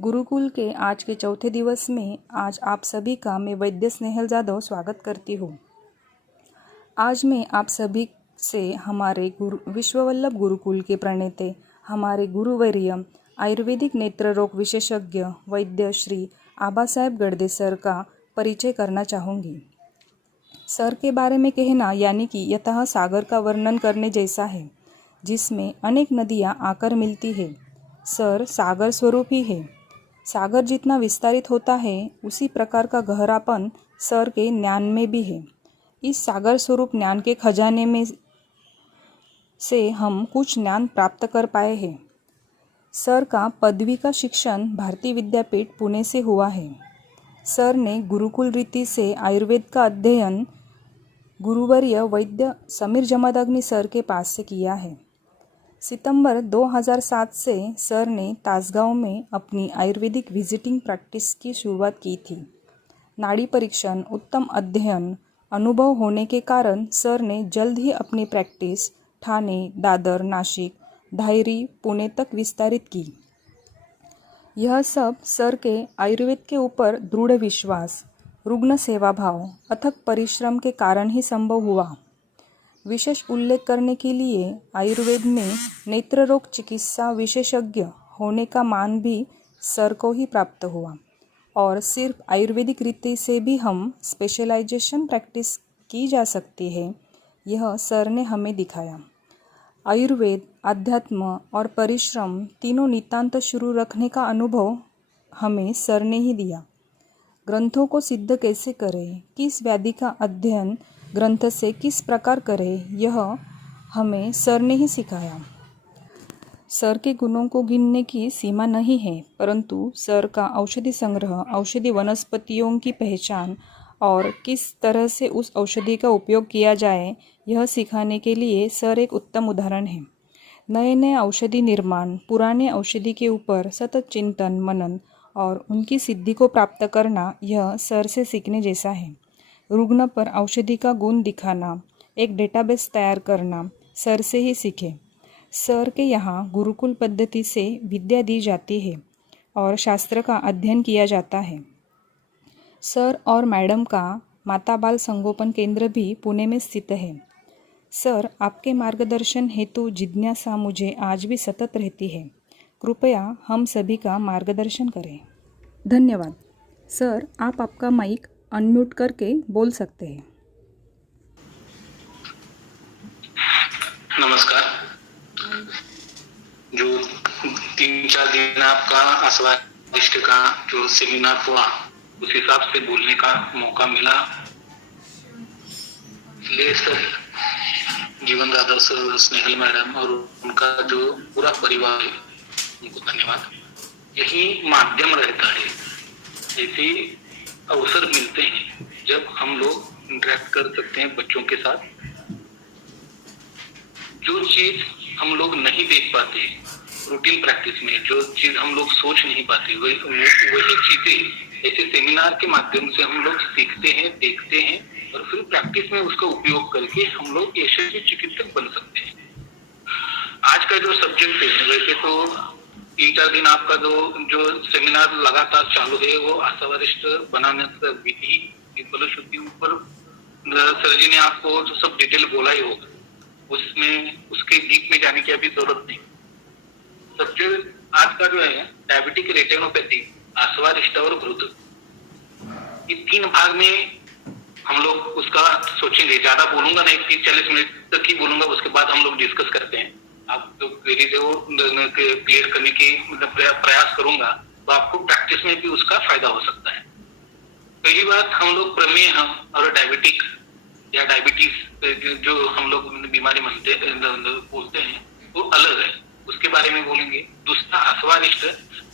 गुरुकुल के आज के चौथे दिवस में आज आप सभी का मैं वैद्य स्नेहल जादव स्वागत करती हूँ। आज मैं आप सभी से हमारे विश्ववल्लभ गुरुकुल के प्रणेते हमारे गुरुवर्य आयुर्वेदिक नेत्र रोग विशेषज्ञ वैद्य श्री आबा साहेब गडदे सर का परिचय करना चाहूँगी। सर के बारे में कहना यानी कि यतः सागर का वर्णन करने जैसा है, जिसमें अनेक नदियाँ आकर मिलती है। सर सागर स्वरूप ही है। सागर जितना विस्तारित होता है उसी प्रकार का गहरापन सर के ज्ञान में भी है। इस सागर स्वरूप ज्ञान के खजाने में से हम कुछ ज्ञान प्राप्त कर पाए हैं। सर का पदवी का शिक्षण भारतीय विद्यापीठ पुणे से हुआ है। सर ने गुरुकुल रीति से आयुर्वेद का अध्ययन गुरुवर्य वैद्य समीर जमदग्नि सर के पास से किया है। सितंबर 2007 से सर ने तासगांव में अपनी आयुर्वेदिक विजिटिंग प्रैक्टिस की शुरुआत की थी। नाड़ी परीक्षण, उत्तम अध्ययन अनुभव होने के कारण सर ने जल्द ही अपनी प्रैक्टिस ठाणे, दादर, नासिक, धायरी, पुणे तक विस्तारित की। यह सब सर के आयुर्वेद के ऊपर दृढ़ विश्वास, रुग्ण सेवा भाव, अथक परिश्रम के कारण ही संभव हुआ। विशेष उल्लेख करने के लिए आयुर्वेद में नेत्र रोग चिकित्सा विशेषज्ञ होने का मान भी सर को ही प्राप्त हुआ और सिर्फ आयुर्वेदिक रीति से भी हम स्पेशलाइजेशन प्रैक्टिस की जा सकती है, यह सर ने हमें दिखाया। आयुर्वेद, अध्यात्म और परिश्रम तीनों नितांत शुरू रखने का अनुभव हमें सर ने ही दिया। ग्रंथों को सिद्ध कैसे करें, किस व्याधि का अध्ययन ग्रंथ से किस प्रकार करें, यह हमें सर ने ही सिखाया। सर के गुणों को गिनने की सीमा नहीं है, परंतु सर का औषधि संग्रह, औषधि वनस्पतियों की पहचान और किस तरह से उस औषधि का उपयोग किया जाए, यह सिखाने के लिए सर एक उत्तम उदाहरण है। नए नए औषधि निर्माण, पुराने औषधि के ऊपर सतत चिंतन मनन और उनकी सिद्धि को प्राप्त करना, यह सर से सीखने जैसा है। रुग्ण पर औषधि का गुण दिखाना, एक डेटाबेस तैयार करना, सर से ही सीखे। सर के यहाँ गुरुकुल पद्धति से विद्या दी जाती है और शास्त्र का अध्ययन किया जाता है। सर और मैडम का माता बाल संगोपन केंद्र भी पुणे में स्थित है। सर, आपके मार्गदर्शन हेतु जिज्ञासा मुझे आज भी सतत रहती है। कृपया हम सभी का मार्गदर्शन करें। धन्यवाद। सर, आप आपका माइक अनम्यूट करके बोल सकते हैं। नमस्कार। जो 3-4 दिन आपका अस्वादिष्ट का जो सेमिनार हुआ, उस हिसाब से बोलने का मौका मिला, इसलिए सर जीवन दादा सर, स्नेहल मैडम और उनका जो पूरा परिवार है, उनको धन्यवाद। यही माध्यम रहता है, ऐसे अवसर मिलते हैं जब हम लोग इंटरेक्ट कर सकते हैं बच्चों के साथ। जो चीज हम लोग नहीं देख पाते रूटीन प्रैक्टिस में, जो चीज हम लोग सोच नहीं पाते, वही चीजें ऐसे सेमिनार के माध्यम से हम लोग सीखते हैं, देखते हैं और फिर प्रैक्टिस में उसका उपयोग करके हम लोग यशस्वी चिकित्सक बन सकते हैं। आज का जो सब्जेक्ट है, वैसे तो 3-4 दिन आपका जो सेमिनार लगातार चालू है, वो आशावरिष्ठ बनाने का विधि, बलशुद्धि ऊपर सर जी ने आपको जो सब डिटेल बोला ही होगा, उसमें उसके डीप में जाने की अभी जरूरत नहीं। सब्जेक्ट आज का जो है डायबिटिक रेटिनोपैथी, आशावरिष्ठ और घृत, ये 3 भाग में हम लोग उसका सोचेंगे। ज्यादा बोलूंगा नहीं, 30-40 मिनट तक ही बोलूंगा, उसके बाद हम लोग डिस्कस करते हैं। आप जो क्वेरीज है वो क्लियर करने की प्रयास करूंगा, तो आपको प्रैक्टिस में भी उसका फायदा हो सकता है। पहली बात, हम लोग प्रमेह और डायबिटिक या डायबिटीज जो हम लोग बीमारी बोलते हैं, वो अलग है, उसके बारे में बोलेंगे। दूसरा आशावरिष्ठ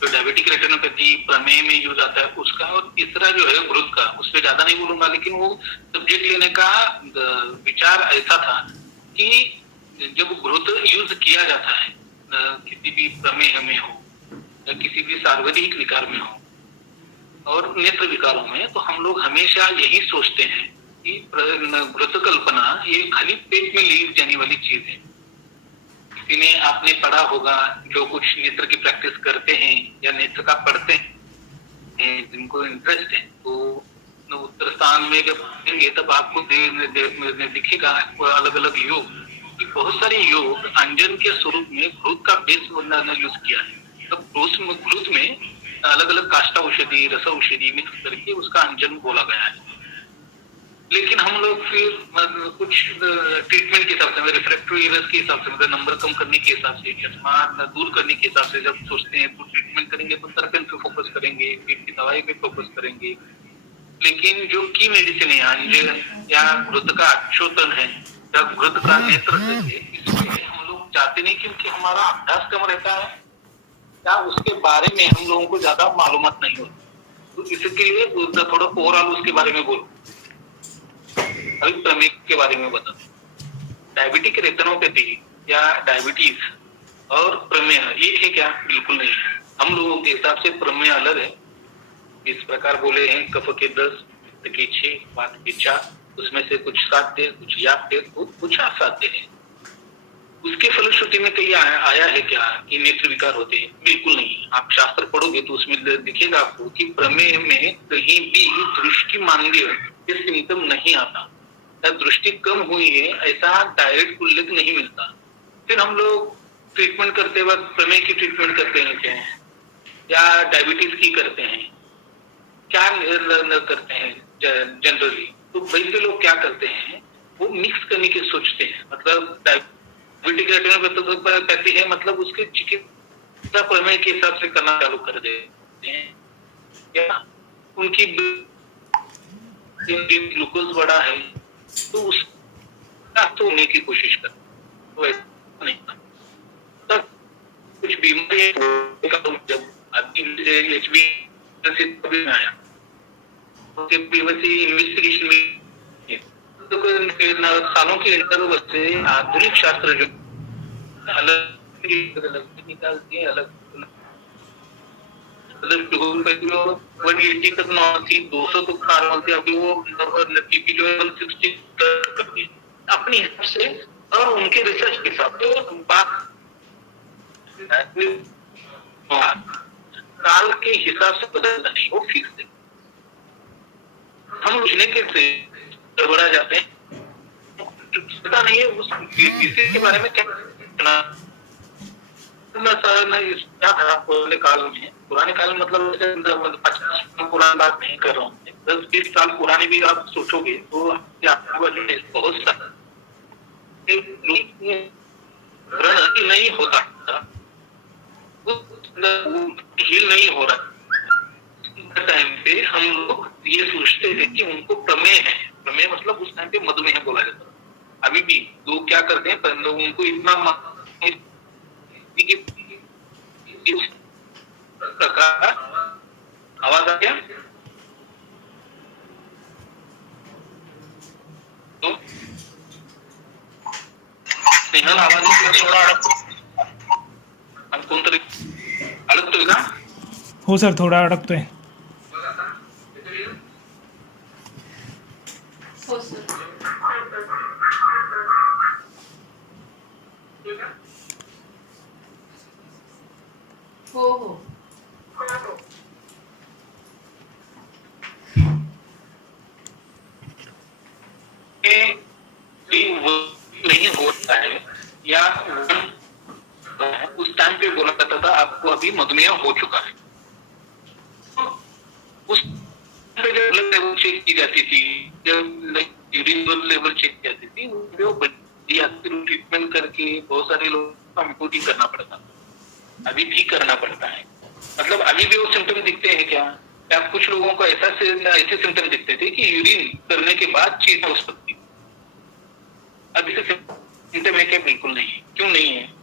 जो डायबिटिक रेटिनोपैथी प्रमेह में यूज आता है उसका, और तीसरा जो है घृत का, उस पर ज्यादा नहीं बोलूंगा, लेकिन वो सब्जेक्ट लेने का विचार ऐसा था कि जब घृत यूज किया जाता है किसी भी प्रमेह में हो या किसी भी सार्वजनिक विकार में हो और नेत्र विकारों में, तो हम लोग हमेशा यही सोचते हैं कि घृत कल्पना ये खाली पेट में ली जाने वाली चीज है। इन्हें आपने पढ़ा होगा, जो कुछ नेत्र की प्रैक्टिस करते हैं या नेत्र का पढ़ते हैं, जिनको इंटरेस्ट है, तो उत्तर स्थान में जब पढ़ेंगे तब आपको दिखेगा अलग अलग योग, बहुत सारे योग अंजन के स्वरूप में घृत का बेस यूज किया है। तब घृत में अलग अलग काष्ठा औषधि, रस औषधि मिक्स करके उसका अंजन बोला गया है। लेकिन हम लोग फिर कुछ ट्रीटमेंट के हिसाब से, रिफ्रैक्टरी एरर्स के हिसाब से, मतलब नंबर कम करने के हिसाब से, चश्मा दूर करने के हिसाब से जब सोचते हैं तो ट्रीटमेंट करेंगे तो तरपेन पे फोकस करेंगे, पेट की दवाई पे फोकस करेंगे। लेकिन जो की मेडिसिन है अंजन या घृत का अक्षोतन है या घृत का नेत्र है, इसमें हम लोग चाहते नहीं, क्योंकि हमारा अभ्यास कम रहता है या उसके बारे में हम लोगों को ज्यादा मालूमात नहीं होती, तो इसके लिए थोड़ा ओवरऑल उसके बारे में बोलो। अभी प्रमेय के बारे में बता, डायबिटिक रेटिनोपैथी या डायबिटीज और प्रमेय ये है क्या? बिल्कुल नहीं। हम लोगों के हिसाब से प्रमेय अलग है। इस प्रकार बोले हैं, कफ के 10, पित्त के 6, वात के 4, उसमें से कुछ साध्य, कुछ याप्य, कुछ असाध्य है। उसके फलश्रुति में कहीं आया है क्या कि नेत्र विकार होते हैं? बिल्कुल नहीं। आप शास्त्र पढ़ोगे तो उसमें दिखेगा आपको कि प्रमेय में कहीं भी दृष्टि मांद्य ये सिम्टम नहीं आता, दृष्टि कम हुई है ऐसा डायरेक्ट उल्लेख नहीं मिलता। फिर हम लोग ट्रीटमेंट करते वक्त प्रमेय की ट्रीटमेंट करते हैं क्या, या डायबिटीज की करते हैं क्या करते हैं जनरली? तो वैसे लोग क्या करते हैं, वो मिक्स करने की सोचते हैं। मतलब डायबिटिक रेटिनोपैथी है, मतलब उसके चिकित्सा प्रमेय के हिसाब से करना चालू कर देते हैं, या उनकी ग्लूकोज बढ़ा है तो उसका तो होने की कोशिश कर, तो ऐसा नहीं। तब कुछ बीमारी है, जब अभी कभी में आया तो इन्वेस्टिगेशन में तो सालों के इंटरवल से आधुनिक शास्त्र जो अलग निकालती है, अलग 180 तक नॉर्मल थी, 200 तक नॉर्मल थी, अभी वो पीपी जो है 160 कर दी अपने हिसाब से और उनके रिसर्च के हिसाब से। बात काल के हिसाब से बदलना नहीं, वो फिक्स है। हम उसने के से गड़बड़ा जाते हैं, पता नहीं है उस डिसीज के बारे में क्या करना। पुराने काल में मतलब 50 पुरानी बात नहीं कर रहा हूँ, 10-20 साल पुराने भी आप सोचोगे तो बहुत सारा नहीं होता था, हील नहीं हो रहा टाइम पे। हम लोग ये सोचते थे कि उनको प्रमेय है, प्रमेय मतलब उस टाइम पे मधुमेह बोला जाता था। अभी भी लोग क्या करते हैं, उनको इतना प्रकार आवाज आ गया तो स्नेहल आवाज थोड़ा कोणतरी अडकतोय का? हो सर, थोडा अडकतोय. हो सर. हो हो. नहीं होता है या उस टाइम पे बोला जाता था आपको अभी मधुमेह हो चुका है, उस पे जब ब्लड लेवल चेक की जाती थी, जब यूरिन लेवल चेक की जाती थी, वो ट्रीटमेंट करके बहुत सारे लोग हमको भी करना पड़ता, अभी भी करना पड़ता है। मतलब अभी भी वो सिम्टम दिखते हैं क्या? या कुछ लोगों को ऐसे सिम्टम दिखते थे कि यूरिन करने के बाद चीज हो सकती, अब इसे सिम्टम है क्या? बिल्कुल नहीं। क्यों नहीं है?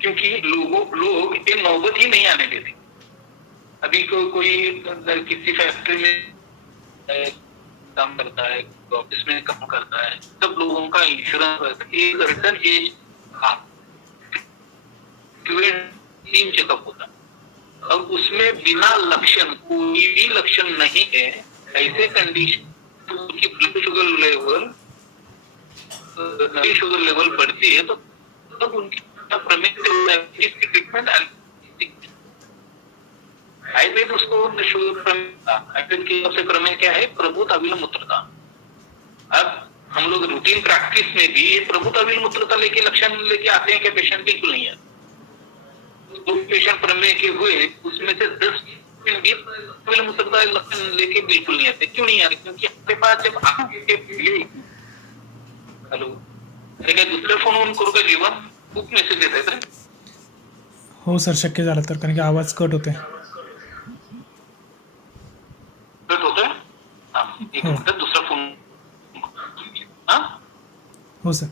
क्योंकि लोग ये नौबत ही नहीं आने देते। अभी कोई किसी फैक्ट्री में काम करता है, ऑफिस में काम करता है, सब लोगों का इंश्योरेंस एक रिटर्न एज 3 चेकअप होता, अब उसमें बिना लक्षण, कोई भी लक्षण नहीं है, ऐसे कंडीशन की ब्लड शुगर लेवल बढ़ती है तो तब उनकी प्रमेय की ट्रीटमेंट आयुर्वेद उसको आयुर्वेद की सबसे प्रमेय क्या है? प्रभुत अविल मूत्रता। अब हम लोग रूटीन प्रैक्टिस में भी ये प्रभुत अविल मूत्रता लेके लक्षण लेके आते हैं क्या पेशेंट? बिल्कुल नहीं है। तो पेशेंट प्रमेय के हुए उसमें से 10 भी अविल मूत्रता लक्षण लेके बिल्कुल नहीं आते। क्यों नहीं आते? क्योंकि आपके पास जब आपके हॅलो अरे काय दुसरं फोन ऑन करू का जीवन? खूप मेसेज येत आहेत रे. हो सर, शक्य झालं तर, कारण की आवाज कट होते. कट होतोय? हा एक हो. मिनिट, दुसरा फोन. हा हो सर.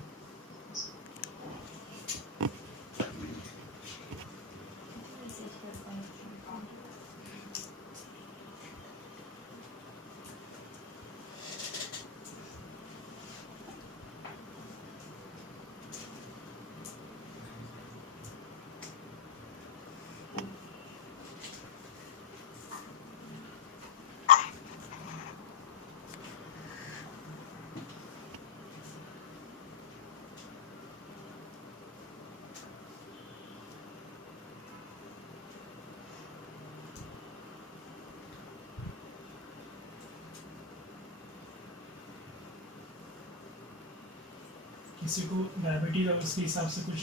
किसी को डायबिटीज और उसके हिसाब से कुछ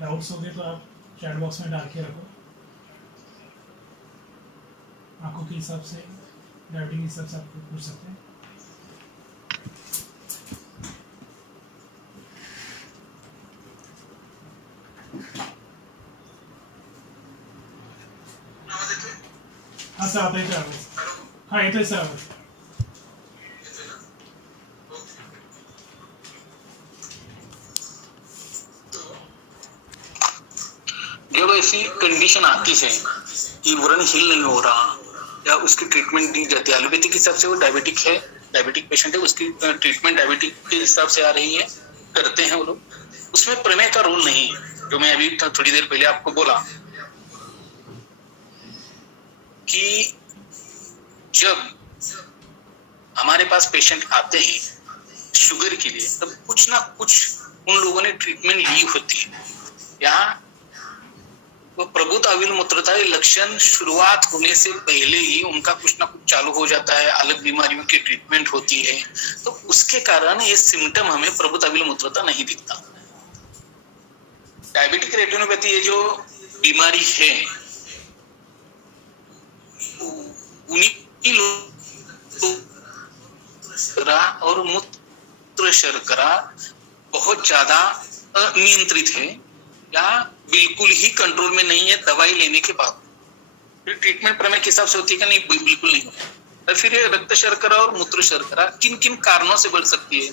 डाउट्स हो गए तो आप चैट बॉक्स में डाल के रखो. आंखों के हिसाब से, डायबिटीज के हिसाब से आप पूछ सकते हैं. हाँ सर, आता येतोय आवाज. हाँ येतोय सर आवाज. जब ऐसी कंडीशन आती है कि व्रण हिल नहीं हो रहा या उसकी ट्रीटमेंट दी जाती है एलोपैथिक हिसाब से, वो डायबिटिक है, डायबिटिक पेशेंट है, उसकी ट्रीटमेंट डायबिटिक के हिसाब से आ रही है, करते हैं वो लोग. उसमें प्रमेय का रोल नहीं है. जो मैं अभी थोड़ी देर पहले आपको बोला कि जब हमारे पास पेशेंट आते हैं शुगर के लिए, तब कुछ ना कुछ उन लोगों ने ट्रीटमेंट ली होती है. यहाँ वो प्रभुत अविल मूत्रता के लक्षण शुरुआत होने से पहले ही उनका कुछ ना कुछ चालू हो जाता है, अलग बीमारियों की ट्रीटमेंट होती है, तो उसके कारण ये सिम्टम हमें प्रभुत अविल मूत्रता नहीं दिखता. डायबिटिक रेटिनोपैथी ये जो बीमारी है, उन्हीं लोगों और मूत्र शर्करा बहुत ज्यादा अनियंत्रित है या बिल्कुल ही कंट्रोल में नहीं है दवाई लेने के बाद. फिर ट्रीटमेंट प्रमेय के हिसाब से होती है कि नहीं? बिल्कुल नहीं होता. और फिर ये रक्त शर्करा और मूत्र शर्करा किन किन कारणों से बढ़ सकती है?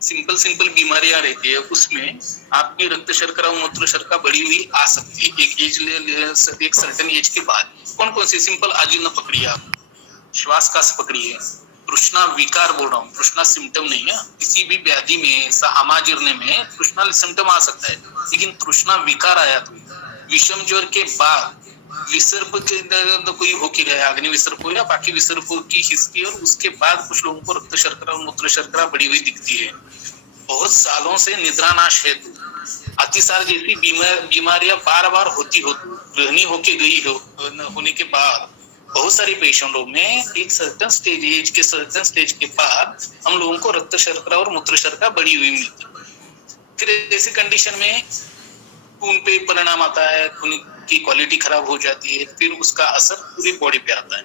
सिंपल बीमारियां रहती है, उसमें आपकी रक्त शर्करा और मूत्र शर्करा बढ़ी हुई आ सकती है एक सर्टेन एज के बाद. कौन कौन सी? सिंपल आजीर्ण पकड़िए, आप श्वास कास पकड़िए, तृष्णा विकार बोल रहा हूँ, तृष्णा सिम्टम नहीं है. किसी भी व्याधि में, आमाजीर्ण में तृष्णा सिम्टम आ सकता है, लेकिन तृष्णा विकार आया तो विषम ज्वर के बाद विसर्प के कोई होके गया, अग्नि विसर्प हो या बाकी विसर्पों की हिस्ट्री, और उसके बाद कुछ लोगों को रक्त शर्करा और मूत्र शर्करा बढ़ी हुई दिखती है. बहुत सालों से निद्रानाश हेतु, अतिसार जैसी बीमारियां बार बार होती गृहिणी होके गई होने के बाद बहुत सारे पेशेंटों में एक सर्टेन स्टेज के बाद हम लोगों को रक्त शर्करा और मूत्र शर्करा बढ़ी हुई मिलती है. फिर ऐसी कंडीशन में खून पे परिणाम आता है, खून की क्वालिटी खराब हो जाती है, फिर उसका असर पूरी बॉडी पे आता है.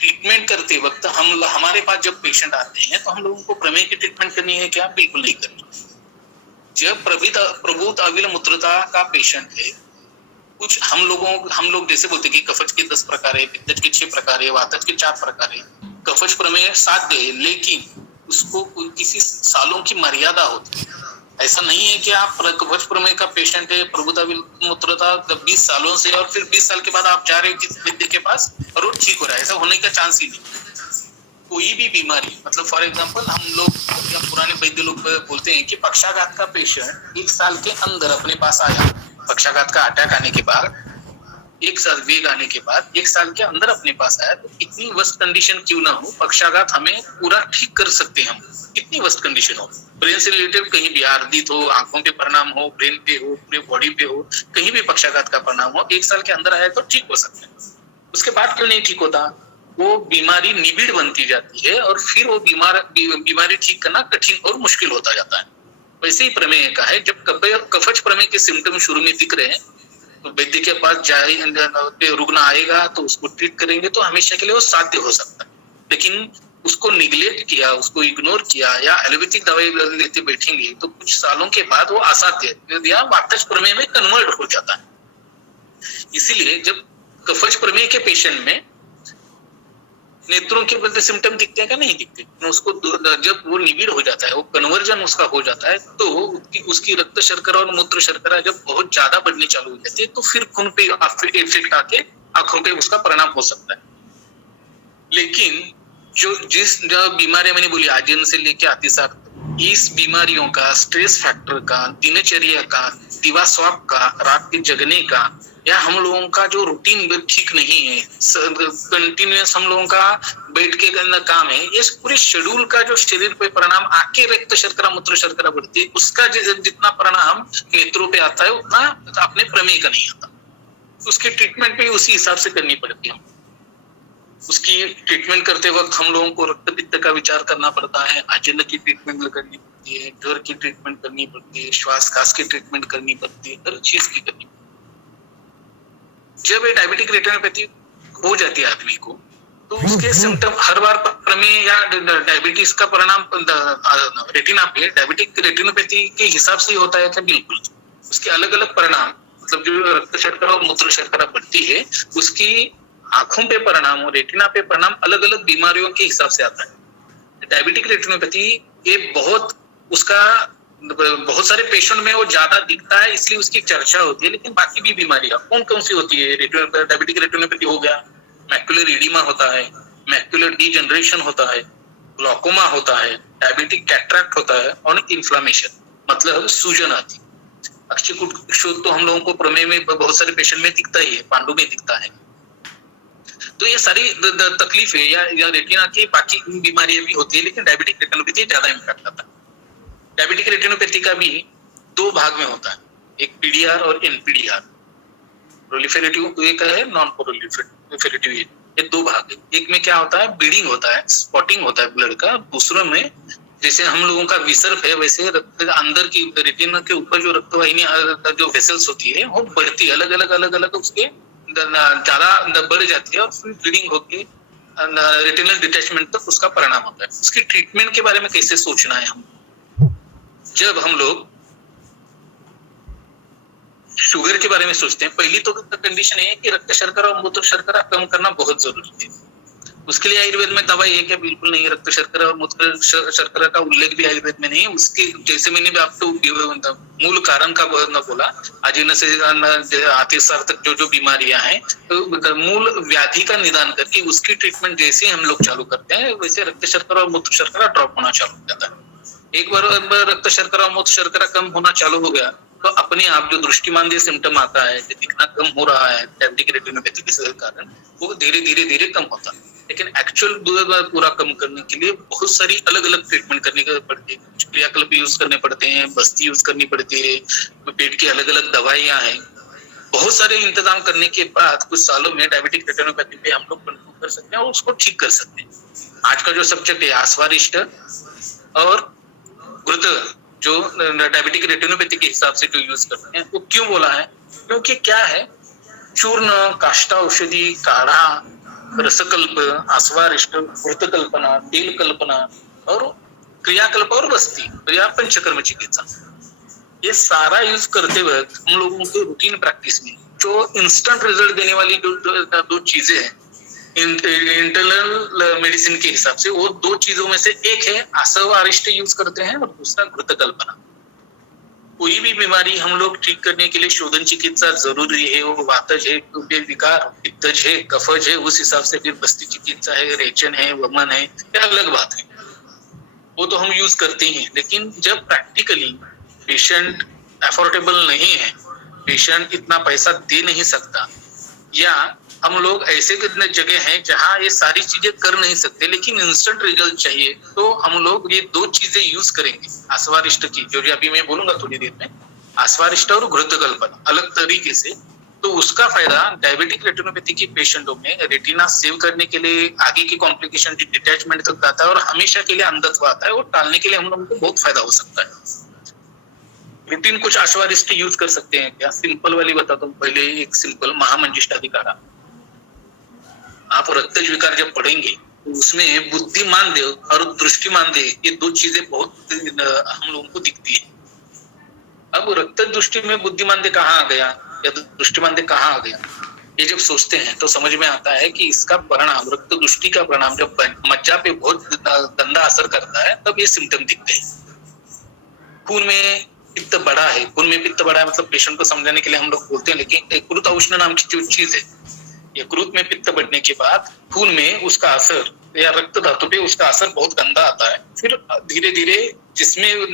ट्रीटमेंट करते वक्त हमारे पास जब पेशेंट आते हैं तो हम लोगों को प्रमेय की ट्रीटमेंट करनी है क्या? बिल्कुल नहीं करनी. जब प्रभुत अविल मूत्रता का पेशेंट है, कुछ हम लोग जैसे बोलते कि कफज के 10 प्रकार है, पित्तज के 6 प्रकार है, वातज के 4 प्रकार है. कफज प्रमेय साध्य है, लेकिन उसको किसी सालों की मर्यादा होती है. ऐसा नहीं है कि आप कफज प्रमेय का पेशेंट है, प्रभुत अविल मूत्रता 20 सालों से, और फिर 20 साल के बाद आप जा रहे हो किसी वैद्य के पास और वो ठीक हो रहा है. ऐसा होने का चांस ही नहीं. कोई भी बीमारी, मतलब फॉर एग्जांपल हम लोग या पुराने वैद्य लोग बोलते हैं कि पक्षाघात का पेशेंट 1 साल के अंदर अपने पास आया, पक्षाघात का अटैक आने के बाद एक साल वेग आने के बाद 1 साल के अंदर अपने पास आया, तो कितनी वर्स्ट कंडीशन क्यों ना हो, पक्षाघात हमें पूरा ठीक कर सकते हैं हम, कितनी वर्स्ट कंडीशन हो, ब्रेन से रिलेटेड कहीं भी आर्दित हो, आंखों पे परिणाम हो, ब्रेन पे हो, पूरे बॉडी पे हो, कहीं भी पक्षाघात का परिणाम हो, 1 साल के अंदर आया तो ठीक हो सकता है। उसके बाद क्यों नहीं ठीक होता? वो बीमारी निबिड़ बनती जाती है और फिर वो बीमारी ठीक करना कठिन और मुश्किल होता जाता है। वैसे ही प्रमेय का है, जब कफज प्रमेय के सिम्टम शुरू में दिख रहे हैं तो वैद्य के पास जाए, रुग्ण आएगा तो उसको ट्रीट करेंगे तो हमेशा के लिए वो साध्य हो सकता है। लेकिन उसको निगलेक्ट किया, उसको इग्नोर किया या एलोपैथिक दवाई लेते बैठेंगे तो कुछ सालों के बाद वो असाध्य या वातज प्रमेय में कन्वर्ट हो जाता है। इसीलिए जब कफज प्रमेय के पेशेंट में नेत्रों के बदले सिम्टम दिखते हैं क्या? नहीं दिखते। उसको जब वो निबिड़ हो जाता है, वो कन्वर्जन उसका हो जाता है, तो उसकी रक्त शर्करा और मूत्र शर्करा जब बहुत ज्यादा बढ़नी चालू हो जाती है तो फिर खून पे इफेक्ट आके आंखों पे उसका परिणाम हो सकता है। लेकिन जो बीमारियां मैंने बोली आजीर्ण से लेके अतिसार, इस बीमारियों का, स्ट्रेस फैक्टर का, दिनचर्या का, दिवा स्वाप का, रात के जगने का, या हम लोगों का जो रूटीन ठीक नहीं है, कंटिन्यूअस हम लोगों का बैठ के काम है, ये पूरे शेड्यूल का जो शरीर पे परिणाम आके रक्त शर्करा मूत्र शर्करा बढ़ती है, उसका जितना परिणाम नेत्रों पे आता है उतना अपने प्रमेय का नहीं आता। उसकी ट्रीटमेंट भी उसी हिसाब से करनी पड़ती है। उसकी ट्रीटमेंट करते वक्त हम लोगों को रक्त पित्त का विचार करना पड़ता है, आजीर्ण की ट्रीटमेंट करनी पड़ती है, ज्वर की ट्रीटमेंट करनी पड़ती है, श्वास खास की ट्रीटमेंट करनी पड़ती है, हर चीज की करनी पड़ती है। जब ये डायबिटिक रेटिनोपैथी हो जाती है आदमी को, तो उसके सिम्टम हर बार प्रमेय या डायबिटीज का परिणाम रेटिना पे डायबिटिक रेटिनोपैथी के हिसाब से ही होता है क्या? बिल्कुल। उसके अलग अलग परिणाम, मतलब जो रक्त शर्करा और मूत्र शर्करा बढ़ती है उसकी आंखों पे परिणाम और रेटिना पे परिणाम अलग अलग बीमारियों के हिसाब से आता है। डायबिटिक रेटिनोपैथी ये बहुत सारे पेशेंट में वो ज्यादा दिखता है, इसलिए उसकी चर्चा होती है। लेकिन बाकी भी बीमारियां कौन कौन सी होती है? डायबिटिक रेटिनोपैथी हो गया, मैक्युलर एडिमा होता है, मैक्युलर डीजनरेशन होता है, ग्लूकोमा होता है, डायबिटिक कैटरैक्ट होता है और इन्फ्लामेशन मतलब सूजन आती। अक्षयकुट तो हम लोगों को प्रमेय में बहुत सारे पेशेंट में दिखता ही है, पांडु में दिखता है। तो ये सारी तकलीफ है या रेटिना की बाकी बीमारियां भी होती है, लेकिन डायबिटिक रेटिनोपैथी ज्यादा इम्पैक्ट आता है। डायबिटिक रेटिनोपैथी का भी 2 भाग में होता है, एक पीडीआर और एनपीडीआर। प्रोलिफेरेटिव एक है, नॉन प्रोलिफेरेटिव, ये 2 भाग है। एक में क्या होता है? ब्लीडिंग होता है, स्पॉटिंग होता है ब्लड का। दूसरे में जैसे हम लोगों का विसर्प है, वैसे रक्त अंदर की रेटिना के ऊपर जो रक्तवाहिनी जो वेसल्स होती है वो बढ़ती है, अलग अलग उसके ज्यादा बढ़ जाती है और फिर ब्लीडिंग होके रेटिनल डिटैचमेंट तक उसका परिणाम होता है। उसकी ट्रीटमेंट के बारे में कैसे सोचना है हम? जब हम लोग शुगर के बारे में सोचते हैं, पहली तो कंडीशन है कि रक्त शर्करा और मूत्र शर्करा कम करना बहुत जरूरी है। उसके लिए आयुर्वेद में दवाई है क्या? बिल्कुल नहीं। रक्त शर्करा और मूत्र शर्करा का उल्लेख भी आयुर्वेद में नहीं है। उसके जैसे मैंने भी आपको मूल कारण का बोला, आजीर्ण से अतिसार तक जो बीमारियां हैं, तो मूल व्याधि का निदान करके उसकी ट्रीटमेंट जैसे हम लोग चालू करते हैं, वैसे रक्त शर्करा और मूत्र शर्करा ड्रॉप होना चालू हो जाता है। एक बार रक्त शर्करा और मूत्र शर्करा कम होना चालू हो गया तो अपने आप जो दृष्टिमानदेय सिम्टम आता है, जो दिखना कम हो रहा है डायबिटिक रेटिनोपैथी के कारण, वो धीरे कम होता है। लेकिन एक्चुअल पूरा कम करने के लिए बहुत सारी अलग अलग ट्रीटमेंट करने पड़ती है। कुछ क्रियाकल्प यूज करने पड़ते हैं, बस्ती यूज करनी पड़ती है, पेट की अलग अलग दवाइयां हैं। बहुत सारे इंतजाम करने के बाद कुछ सालों में डायबिटिक रेटिनोपैथी पे हम लोग कंट्रोल कर सकते हैं और उसको ठीक कर सकते हैं। आज का जो सब्जेक्ट है आश्वारिष्ट और घृत, जो डायबिटिक रेटिनोपैथी के हिसाब से जो यूज करते हैं, वो क्यों बोला है? क्योंकि क्या है, चूर्ण, काष्ठा औषधि, काढ़ा, रसकल्प, आश्वारिष्ट, घृत कल्पना, तेल कल्पना और क्रियाकल्प और बस्ती या पंचकर्म चिकित्सा, ये सारा यूज करते वक्त हम लोगों को रूटीन प्रैक्टिस में जो इंस्टेंट रिजल्ट देने वाली दो चीजें हैं इंटरनल मेडिसिन के हिसाब से, वो 2 चीजों में से एक है आश्वारिष्ट यूज करते हैं और दूसरा घृत कल्पना। कोई भी बीमारी हम लोग ठीक करने के लिए शोधन चिकित्सा जरूरी है, वो वातज है, विकार, पित्तज है, कफज है, उस हिसाब से फिर बस्ती चिकित्सा है, रेचन है, वमन है, ये अलग बात है, वो तो हम यूज करते हैं। लेकिन जब प्रैक्टिकली पेशेंट अफोर्डेबल नहीं है, पेशेंट इतना पैसा दे नहीं सकता, या हम लोग ऐसे जगह हैं जहां ये सारी चीजें कर नहीं सकते लेकिन इंस्टेंट रिजल्ट चाहिए, तो हम लोग ये दो चीजें यूज करेंगे आश्वारिष्ट की, जो अभी मैं बोलूंगा थोड़ी देर में। आश्वारिष्ट और घृतकल्पन अलग तरीके से। तो उसका फायदा डायबिटिक रेटिनोपैथी के पेशेंटों में रेटिना सेव करने के लिए, आगे की कॉम्प्लिकेशन की डिटैचमेंट तक आता है और हमेशा के लिए अंधत्व आता है, और टालने के लिए हम लोगों को बहुत फायदा हो सकता है। रूटीन कुछ आश्वारिष्ट यूज कर सकते हैं क्या? सिंपल वाली बताता हूँ। पहले एक सिंपल महामंजिष्ठाधिकारा। आप रक्त विकार जब पढ़ेंगे तो उसमें बुद्धिमानदेव और दृष्टिमानदेव ये दो चीजें बहुत हम लोगों को दिखती है। अब रक्त दृष्टि में बुद्धिमानदेव कहाँ आ गया या दृष्टिमानदेव कहाँ आ गया, ये जब सोचते हैं तो समझ में आता है कि इसका परिणाम, रक्त दृष्टि का परिणाम जब मज्जा पे बहुत गंदा असर करता है तब ये सिम्टम दिखते हैं। खून में पित्त बड़ा है, खून में पित्त बड़ा है मतलब पेशेंट को समझाने के लिए हम लोग बोलते हैं, लेकिन यकृत औष्ण नाम की जो चीज है, यकृत में पित्त बढ़ने के बाद खून में उसका असर या रक्त धातु पे उसका असर बहुत गंदा आता है। फिर धीरे धीरे जिसमें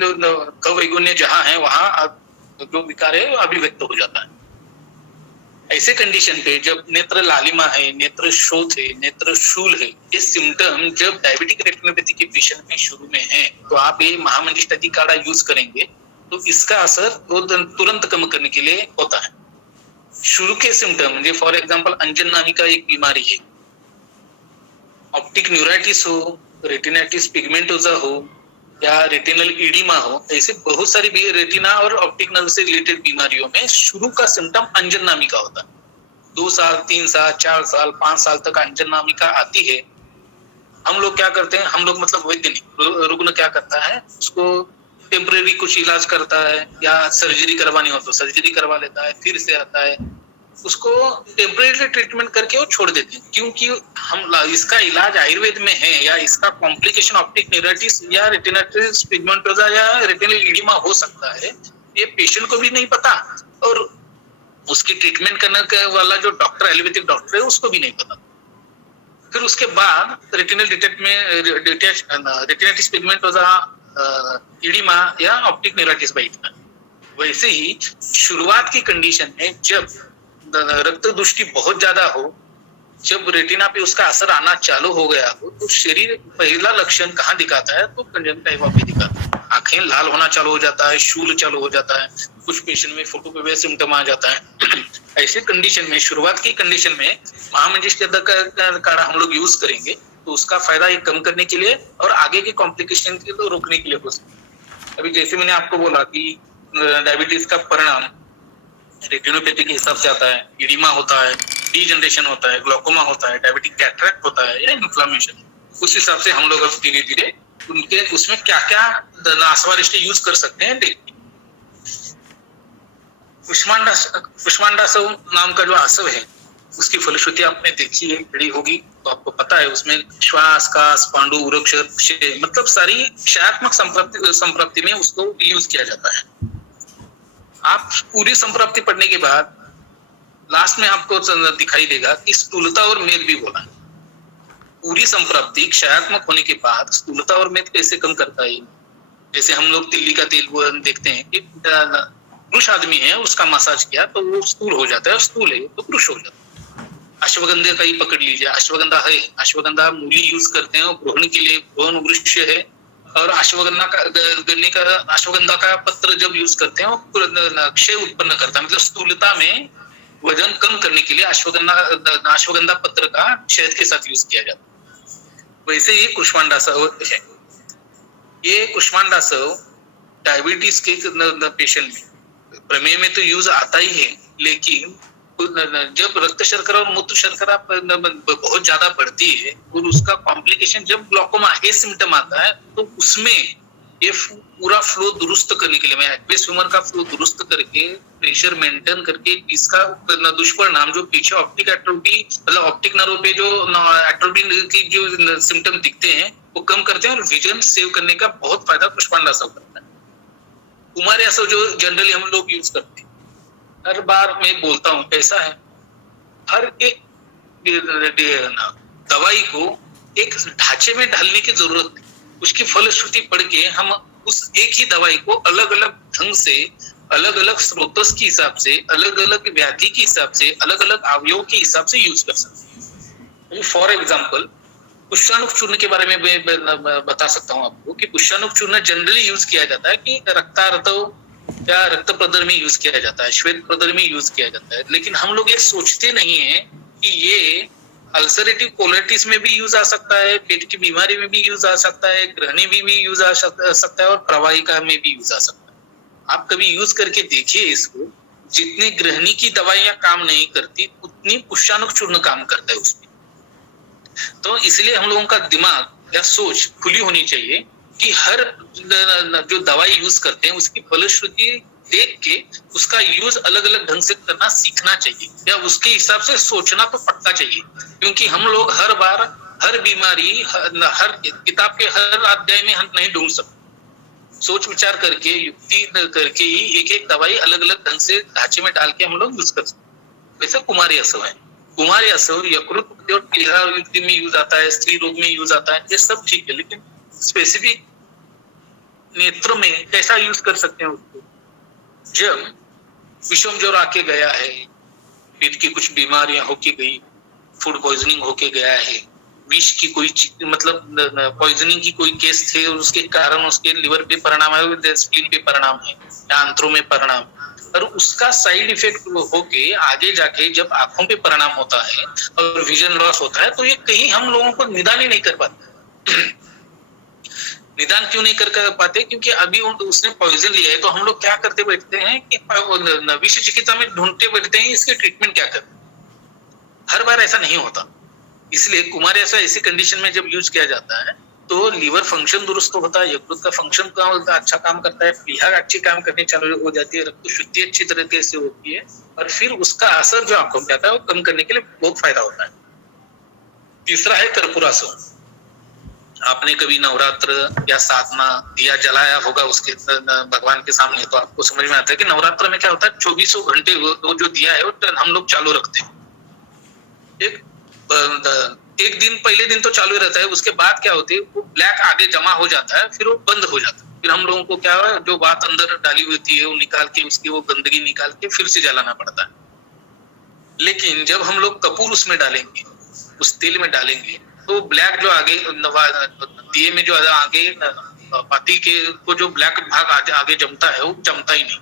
कवैगुण्य जहां है वहां जो विकार है वो अभिव्यक्त हो जाता है। ऐसे कंडीशन पे जब नेत्र लालिमा है, नेत्र शोथ है, नेत्र शूल है, ये सिम्टम जब डायबिटिक रेटिनोपैथी के पेशेंट में शुरू में है तो आप ये महामंजिष्ठाधिकारा यूज करेंगे तो इसका असर वो तुरंत कम करने के लिए होता है। शुरू के सिम्टम म्हणजे फॉर एग्जांपल अंजन नामी का एक बीमारी है, ऑप्टिक न्यूराइटिस हो, रेटिनाइटिस पिगमेंटोजा हो या रेटिनल इडिमा हो, ऐसे बहुत सारी भी रेटिना और ऑप्टिक नर्व से रिलेटेड बीमारियों में शुरू का सिम्टम अंजन नामी का होता है। 2 साल 3 साल 4 साल 5 साल तक अंजन नामी का आती है। हम लोग क्या करते हैं, हम लोग मतलब वैद्य नहीं, रुग्ण क्या करता है, उसको टेम्परेरी कुछ इलाज करता है या सर्जरी करवानी हो तो सर्जरी करवा लेता है, फिर से आता है, उसको टेम्परेरी ट्रीटमेंट करके वो छोड़ देते हैं। क्योंकि हम इसका इलाज आयुर्वेद में है या इसका कॉम्प्लिकेशन ऑप्टिक न्यूराइटिस या रेटिनाइटिस पिगमेंटोजा या रेटिनल इडिमा हो सकता है, ये पेशेंट को भी नहीं पता और उसकी ट्रीटमेंट करने वाला जो डॉक्टर एलोपैथिक डॉक्टर है उसको भी नहीं पता। फिर उसके बाद रेटिनल रेटिनाइटिस पिगमेंटोजा, इडिमा या ऑप्टिक न्यूराइटिस बैठना। वैसे ही शुरुआत की कंडीशन में जब रक्त दृष्टि बहुत ज्यादा हो, जब रेटिना पे उसका असर आना चालू हो गया हो, तो शरीर पहला लक्षण कहाँ दिखाता है तो कंजंक्टिवा पे दिखाता है। आंखें लाल होना चालू हो जाता है, शूल चालू हो जाता है, कुछ पेशेंट में फोटोपिया सिम्टम आ जाता है। ऐसे कंडीशन में, शुरुआत की कंडीशन में महामंजिष्ठाधिकारा हम लोग यूज करेंगे तो उसका फायदा ये कम करने के लिए और आगे के कॉम्प्लिकेशन को रोकने के लिए हो सकता है। अभी जैसे मैंने आपको बोला कि डायबिटीज का परिणाम रेटिनोपैथी के हिसाब से आता है, इडिमा होता है, डीजनरेशन होता है, ग्लोकोमा होता है, डायबिटिक कैटरेक्ट होता है या इन्फ्लामेशन। उस हिसाब से हम लोग अब धीरे धीरे उनके उसमें क्या क्या आश्वारिष्ट यूज कर सकते हैं देखिए। कुष्मांडासव नाम का जो आसव है उसकी फलश्रुति आपने देखी है, पढ़ी होगी तो आपको पता है उसमें श्वास, कास, पांडु, वृक्ष, मतलब सारी क्षयात्मक संप्राप्ति में उसको यूज किया जाता है। आप पूरी संप्राप्ति पढ़ने के बाद लास्ट में आपको दिखाई देगा कि स्थूलता और मेद भी बोला। पूरी संप्राप्ति क्षयात्मक होने के बाद स्थूलता और मेद कैसे कम करता है? जैसे हम लोग तिल्ली का तेल देखते हैं कि पुरुष आदमी है, उसका मसाज किया तो वो स्थूल हो जाता है, स्थूल है तो पुरुष हो जाता है। अश्वगंधा का ही पकड़ लीजिए, अश्वगंधा है, अश्वगंधा मूली यूज करते हैं, ग्रहण के लिए ग्रहण वृक्ष है, और अश्वगंधा का पत्र जब यूज करते हैं वो क्षय उत्पन्न करता है, मतलब स्थूलता में वजन कम करने के लिए अश्वगंधा पत्र का शहद के साथ यूज किया जाता है। वैसे ही कुष्मांडासव है। ये कुष्मांडासव डायबिटीज के पेशेंट में, प्रमेय में तो यूज आता ही है, लेकिन जब रक्त शर्करा और मूत्र शर्करा बहुत ज्यादा बढ़ती है और उसका कॉम्प्लिकेशन जब ग्लोकोमा ये सिम्टम आता है तो उसमें ये पूरा फ्लो दुरुस्त करने के लिए, मैं एक्वेस ह्यूमर का फ्लो दुरुस्त करके प्रेशर मेंटेन करके इसका दुष्परिणाम जो पीछे ऑप्टिक एट्रोफी मतलब ऑप्टिक नर्व पे जो एट्रोफी की जो सिम्टम दिखते हैं वो कम करते हैं और विजन सेव करने का बहुत फायदा कुष्मांडासव करता है। कुमार्यासव जो जनरली हम लोग यूज करते हैं, हर बार मैं बोलता हूँ कैसा है, हर एक दवाई को एक ढांचे में ढालने की जरूरत नहीं, उसकी फलश्रुति पढ़ के हम उस एक ही दवाई को अलग अलग ढंग से अलग अलग स्रोतस के हिसाब से, अलग अलग व्याधि के हिसाब से, अलग अलग अवयव के हिसाब से यूज कर सकते हैं। फॉर एग्जाम्पल पुष्पानुक चूर्ण के बारे में मैं बता सकता हूँ आपको कि पुष्पानुक चूर्ण जनरली यूज किया जाता है कि रक्तार्तव या रक्त प्रदर में यूज किया जाता है, श्वेत प्रदर में यूज किया जाता है। लेकिन हम लोग ये सोचते नहीं है कि ये अल्सरेटिव कोलाइटिस में भी यूज आ सकता है, पेट की बीमारी में भी यूज आ सकता है, ग्रहणी में भी यूज आ सकता है और प्रवाहिका में भी यूज आ सकता है। आप कभी यूज करके देखिए इसको। जितने ग्रहणी की दवाइयां काम नहीं करती उतनी पुष्पानुक चूर्ण काम करता है उसमें। तो इसलिए हम लोगों का दिमाग या सोच खुली होनी चाहिए कि हर जो दवाई यूज करते हैं उसकी फलश्रुति देख के उसका यूज अलग अलग ढंग से करना सीखना चाहिए या उसके हिसाब से सोचना तो पड़ता चाहिए। क्योंकि हम लोग हर बार हर बीमारी हर किताब के हर अध्याय में हम नहीं ढूंढ सकते। सोच विचार करके युक्ति करके ही एक एक दवाई अलग अलग ढंग से ढांचे में डाल के हम लोग यूज कर सकते। वैसे कुमारी असव है, कुमारी असव यकृत और प्लीहा युक्ति में यूज आता है, स्त्री रोग में यूज आता है, ये सब ठीक है। लेकिन स्पेसिफिक नेत्र में कैसा यूज कर सकते हैं उसको? जब विषम ज्वर आके गया है, पेट की कुछ बीमारियां होके गई, फूड पॉइजनिंग होके गया है, विष की कोई मतलब पॉइजनिंग की कोई केस थे और उसके कारण उसके लिवर पे परिणाम है, स्प्लीन पे परिणाम है या आंत्रों में परिणाम, और उसका साइड इफेक्ट होके आगे जाके जब आंखों पे परिणाम होता है और विजन लॉस होता है, तो ये कहीं हम लोगों को निदान ही नहीं कर पाते। निदान क्यों नहीं कर पाते? क्योंकि अभी उसने पॉइजन लिया है, तो हम लोग क्या करते बैठते हैं कि विष चिकित्सा में ढूंढते बैठते हैं इसके ट्रीटमेंट क्या करें। हर बार ऐसा नहीं होता। इसलिए कुमारी ऐसा ऐसी कंडीशन में जब यूज किया जाता है तो लीवर फंक्शन दुरुस्त होता है, यकृत का फंक्शन अच्छा काम करता है, प्लीहा अच्छी काम करनी चालू हो जाती है, रक्त शुद्धि अच्छी तरीके से होती है और फिर उसका असर जो आंखों पे आता है वो कम करने के लिए बहुत फायदा होता है। तीसरा है कर्पूरासव। आपने कभी नवरात्र या साधना दिया जलाया होगा उसके भगवान के सामने, तो आपको समझ में आता है कि नवरात्र में क्या होता है, 2400 घंटे वो जो दिया है वो हम लोग चालू रखते हैं। एक दिन पहले दिन तो चालू रहता है, उसके बाद क्या होती है वो ब्लैक आगे जमा हो जाता है, फिर वो बंद हो जाता है। फिर हम लोगों को क्या है जो बात अंदर डाली हुई थी वो निकाल के उसकी वो गंदगी निकाल के फिर से जलाना पड़ता है। लेकिन जब हम लोग कपूर उसमें डालेंगे, उस तेल में डालेंगे, तो ब्लैक जो आगे दिए में जो आगे पाती के को जो ब्लैक भाग आगे जमता है वो जमता ही नहीं।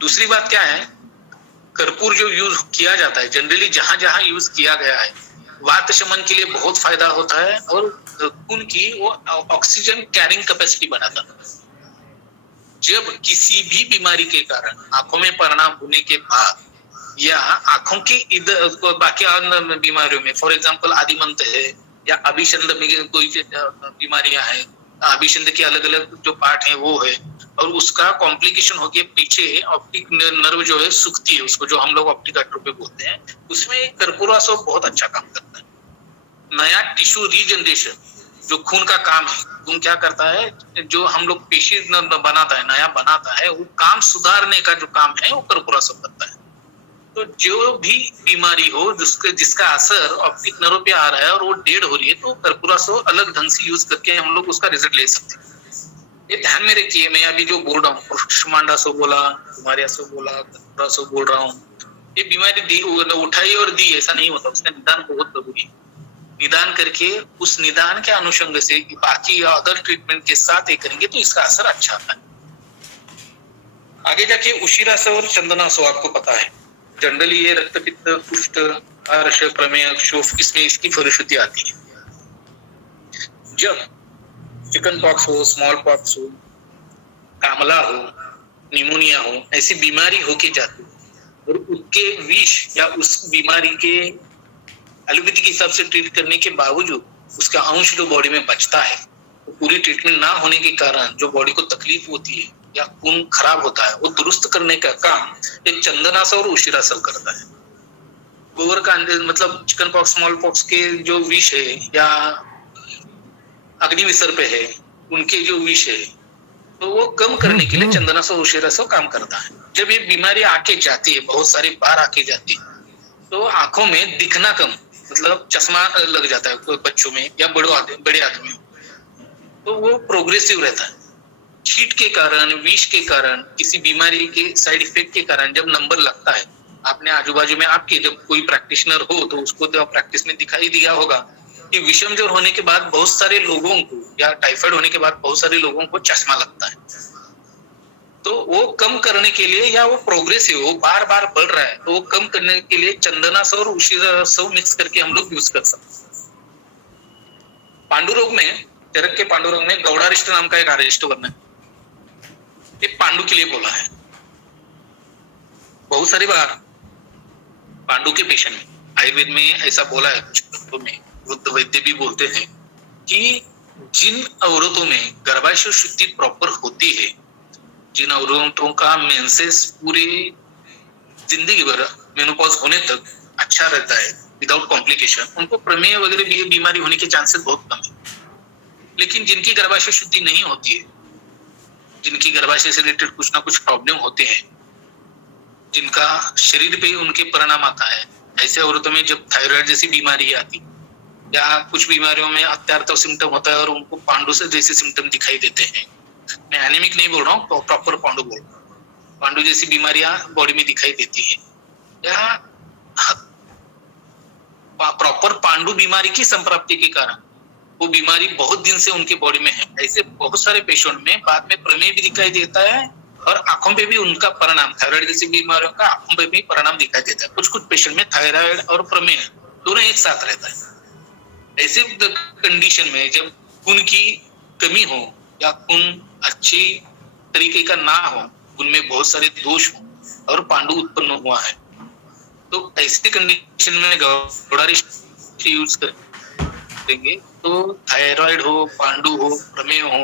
दूसरी बात क्या है, कर्पूर जो यूज किया जाता है जनरली जहां जहां यूज किया गया है वात शमन के लिए बहुत फायदा होता है और खून की वो ऑक्सीजन कैरिंग कैपेसिटी बढ़ाता है। जब किसी भी बीमारी के कारण आंखों में परिणाम होने के बाद या आंखों की इधर बाकी बीमारियों में, फॉर एग्जांपल आदिमंत है या अभिसंध में कोई बीमारियां हैं, अभिसंध के अलग अलग जो पार्ट है वो है और उसका कॉम्प्लिकेशन हो गया पीछे ऑप्टिक नर्व जो है सूखती है, उसको जो हम लोग ऑप्टिक एट्रोफी बोलते हैं, उसमें कर्पूरासव बहुत अच्छा काम करता है। नया टिश्यू रीजनरेशन जो खून का काम है, खून क्या करता है जो हम लोग पेशी बनाता है, नया बनाता है, वो काम सुधारने का जो काम है वो कर्पूरासव करता है। तो जो भी बीमारी हो जिसका असर ऑप्टिक नर्व पे आ रहा है और वो डेड हो रही है, तो कर्पूरासव अलग ढंग से यूज करके हम लोग उसका रिजल्ट ले सकते हैं। ये ध्यान में रखिए, मैं अभी जो बोल रहा हूँ पुष्मांडासव बोला, कुमारियासव बोला, कर्पूरासव बोल रहा हूँ, ये बीमारी दी उठाई और दी ऐसा नहीं होता, उसका निदान बहुत जरूरी है। निदान करके उस निदान के अनुषंग से बाकी अदर ट्रीटमेंट के साथ ये करेंगे तो इसका असर अच्छा आता है। आगे जाके उशिरासव और चंदनासव आपको पता है, जनरली ये रक्तपित्त, कुष्ठ, अर्श, प्रमेय, क्षोभ इसमें इसकी फलश्रुति आती है। जब चिकन पॉक्स हो, स्मॉल पॉक्स हो, कामला हो, निमोनिया हो, ऐसी बीमारी होके जाती है और उसके विष या उस बीमारी के एलोपैथी के हिसाब से ट्रीट करने के बावजूद उसका अंश जो बॉडी में बचता है, तो पूरी ट्रीटमेंट ना होने के कारण जो बॉडी को तकलीफ होती है या खून खराब होता है, वो दुरुस्त करने का काम एक चंदनासव और उशिरासव करता है। गोबर का मतलब चिकन पॉक्स, स्मॉल पॉक्स के जो विष है या अग्निविसर पे है, उनके जो विष है, तो वो कम करने के लिए चंदनासव उशिरासव काम करता है। जब ये बीमारी आके जाती है, बहुत सारी बार आके जाती है, तो आंखों में दिखना कम, मतलब चश्मा लग जाता है बच्चों में या बड़े आदमी, तो वो प्रोग्रेसिव रहता है। हीट के कारण, विष के कारण, किसी बीमारी के साइड इफेक्ट के कारण जब नंबर लगता है, आपने आजू बाजू में आपके जब कोई प्रैक्टिशनर हो तो उसको तो प्रैक्टिस में दिखाई दिया होगा कि विषम ज्वर होने के बाद बहुत सारे लोगों को या टाइफाइड होने के बाद बहुत सारे लोगों को चश्मा लगता है। तो वो कम करने के लिए या वो प्रोग्रेसिव वो बार बार बढ़ रहा है तो वो कम करने के लिए चंदनासव और उशीरासव मिक्स करके हम लोग यूज कर सकते हैं। पांडु रोग में, चरक के पांडु रोग में गौड़ारिष्ट नाम का एक अरिष्ट वर्ण है, ये पांडु के लिए बोला है। बहुत सारी बार पांडु के पेशेंट में, आयुर्वेद में ऐसा बोला है, कुछ ग्रंथों में वृद्ध वैद्य भी बोलते हैं कि जिन औरतों में गर्भाशय शुद्धि प्रॉपर होती है, जिन औरतों का मेंसेस पूरी जिंदगी भर मेनोपॉज होने तक अच्छा रहता है विदाउट कॉम्प्लिकेशन, उनको प्रमेह वगैरह बीमारी होने के चांसेस बहुत कम है। लेकिन जिनकी गर्भाशय शुद्धि नहीं होती है, जिनकी गर्भाशय से रिलेटेड कुछ ना कुछ प्रॉब्लम होते हैं, जिनका शरीर पे उनके परिणाम आता है, ऐसे औरतों में जब थायराइड जैसी बीमारी आती या कुछ बीमारियों में अत्यार्थ सिम्टम होता है और उनको पांडु से जैसे सिम्टम दिखाई देते हैं, मैं एनीमिक नहीं बोल रहा हूँ, प्रॉपर पांडु बोल रहा हूँ, पांडु जैसी बीमारियां बॉडी में दिखाई देती है या प्रॉपर पांडु बीमारी की संप्राप्ति के कारण वो बीमारी बहुत दिन से उनके बॉडी में है, ऐसे बहुत सारे पेशेंट में बाद में प्रमेह भी दिखाई देता है और आंखों पे भी उनका परिणाम, थायराइड जैसी बीमारियों का आंखों पे भी परिणाम दिखाई देता है। कुछ कुछ पेशेंट में थायराइड और प्रमेह दोनों एक साथ रहता है। ऐसे कंडीशन में जब खून की कमी हो या खून अच्छी तरीके का ना हो, उनमें बहुत सारे दोष हो और पांडु उत्पन्न हुआ है, तो ऐसी कंडीशन में गौड़ारिष्ट यूज करेंगे तो थायराइड हो, पांडु हो, प्रमेह हो,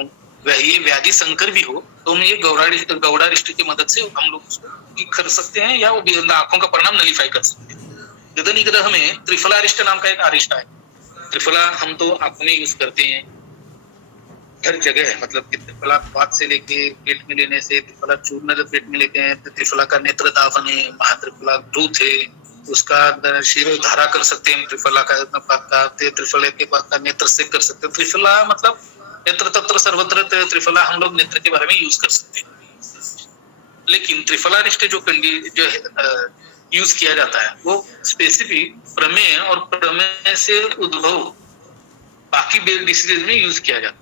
ये व्याधि संकर भी हो तो हम ये गौड़ारिष्ट की मदद से हम लोग उसको ठीक कर सकते हैं या वो आंखों का परिणाम नलीफाई कर सकते हैं। गदन निग्रह में त्रिफलारिष्ट नाम का एक अरिष्ट है। त्रिफला हम तो आंखों में यूज करते हैं हर जगह है, मतलब कि त्रिफला बात से लेके पेट में लेने से, त्रिफला चूर्ण जब पेट में लेते हैं, त्रिफला का नेत्र दाफन है, महात्रिफला दूध है, उसका शिरो धारा कर सकते हैं, त्रिफला का त्रिफले के बाद का नेत्र से कर सकते हैं। त्रिफला मतलब नेत्र तत्र सर्वत्र त्रिफला हम लोग नेत्र के बारे में यूज कर सकते हैं। लेकिन त्रिफलारिष्ट जो यूज किया जाता है वो स्पेसिफिक प्रमेह और प्रमेह से उद्भव बाकी डिसीजेज में यूज किया जाता है।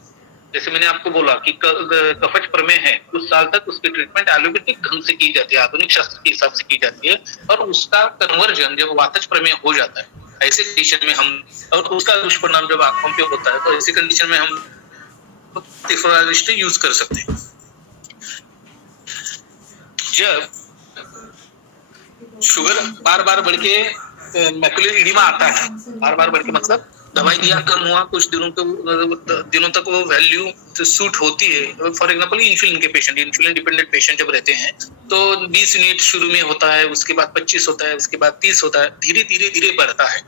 जैसे मैंने आपको बोला कि कफज प्रमेह है, कुछ साल तक उसकी ट्रीटमेंट एलोपैथिक ढंग से की जाती है, आधुनिक शास्त्र के हिसाब से की जाती है, और उसका कन्वर्जन जब वातज प्रमेह हो जाता है ऐसे कंडीशन में हम, और उसका दुष्परिणाम जब आंखों पे होता है तो ऐसी कंडीशन में हम त्रिफलारिष्ट यूज कर सकते हैं। जब शुगर बार बार बढ़ के मैकुलर एडिमा आता है, बार बार बढ़ के मतलब दवाई दिया कम हुआ, कुछ दिनों तक वो वैल्यू सूट होती है। फॉर एग्जांपल इंसुलिन के पेशेंट, इंसुलिन डिपेंडेंट पेशेंट जब रहते हैं तो 20 यूनिट शुरू में होता है, उसके बाद 25 होता है, उसके बाद 30 होता है, धीरे धीरे धीरे बढ़ता है।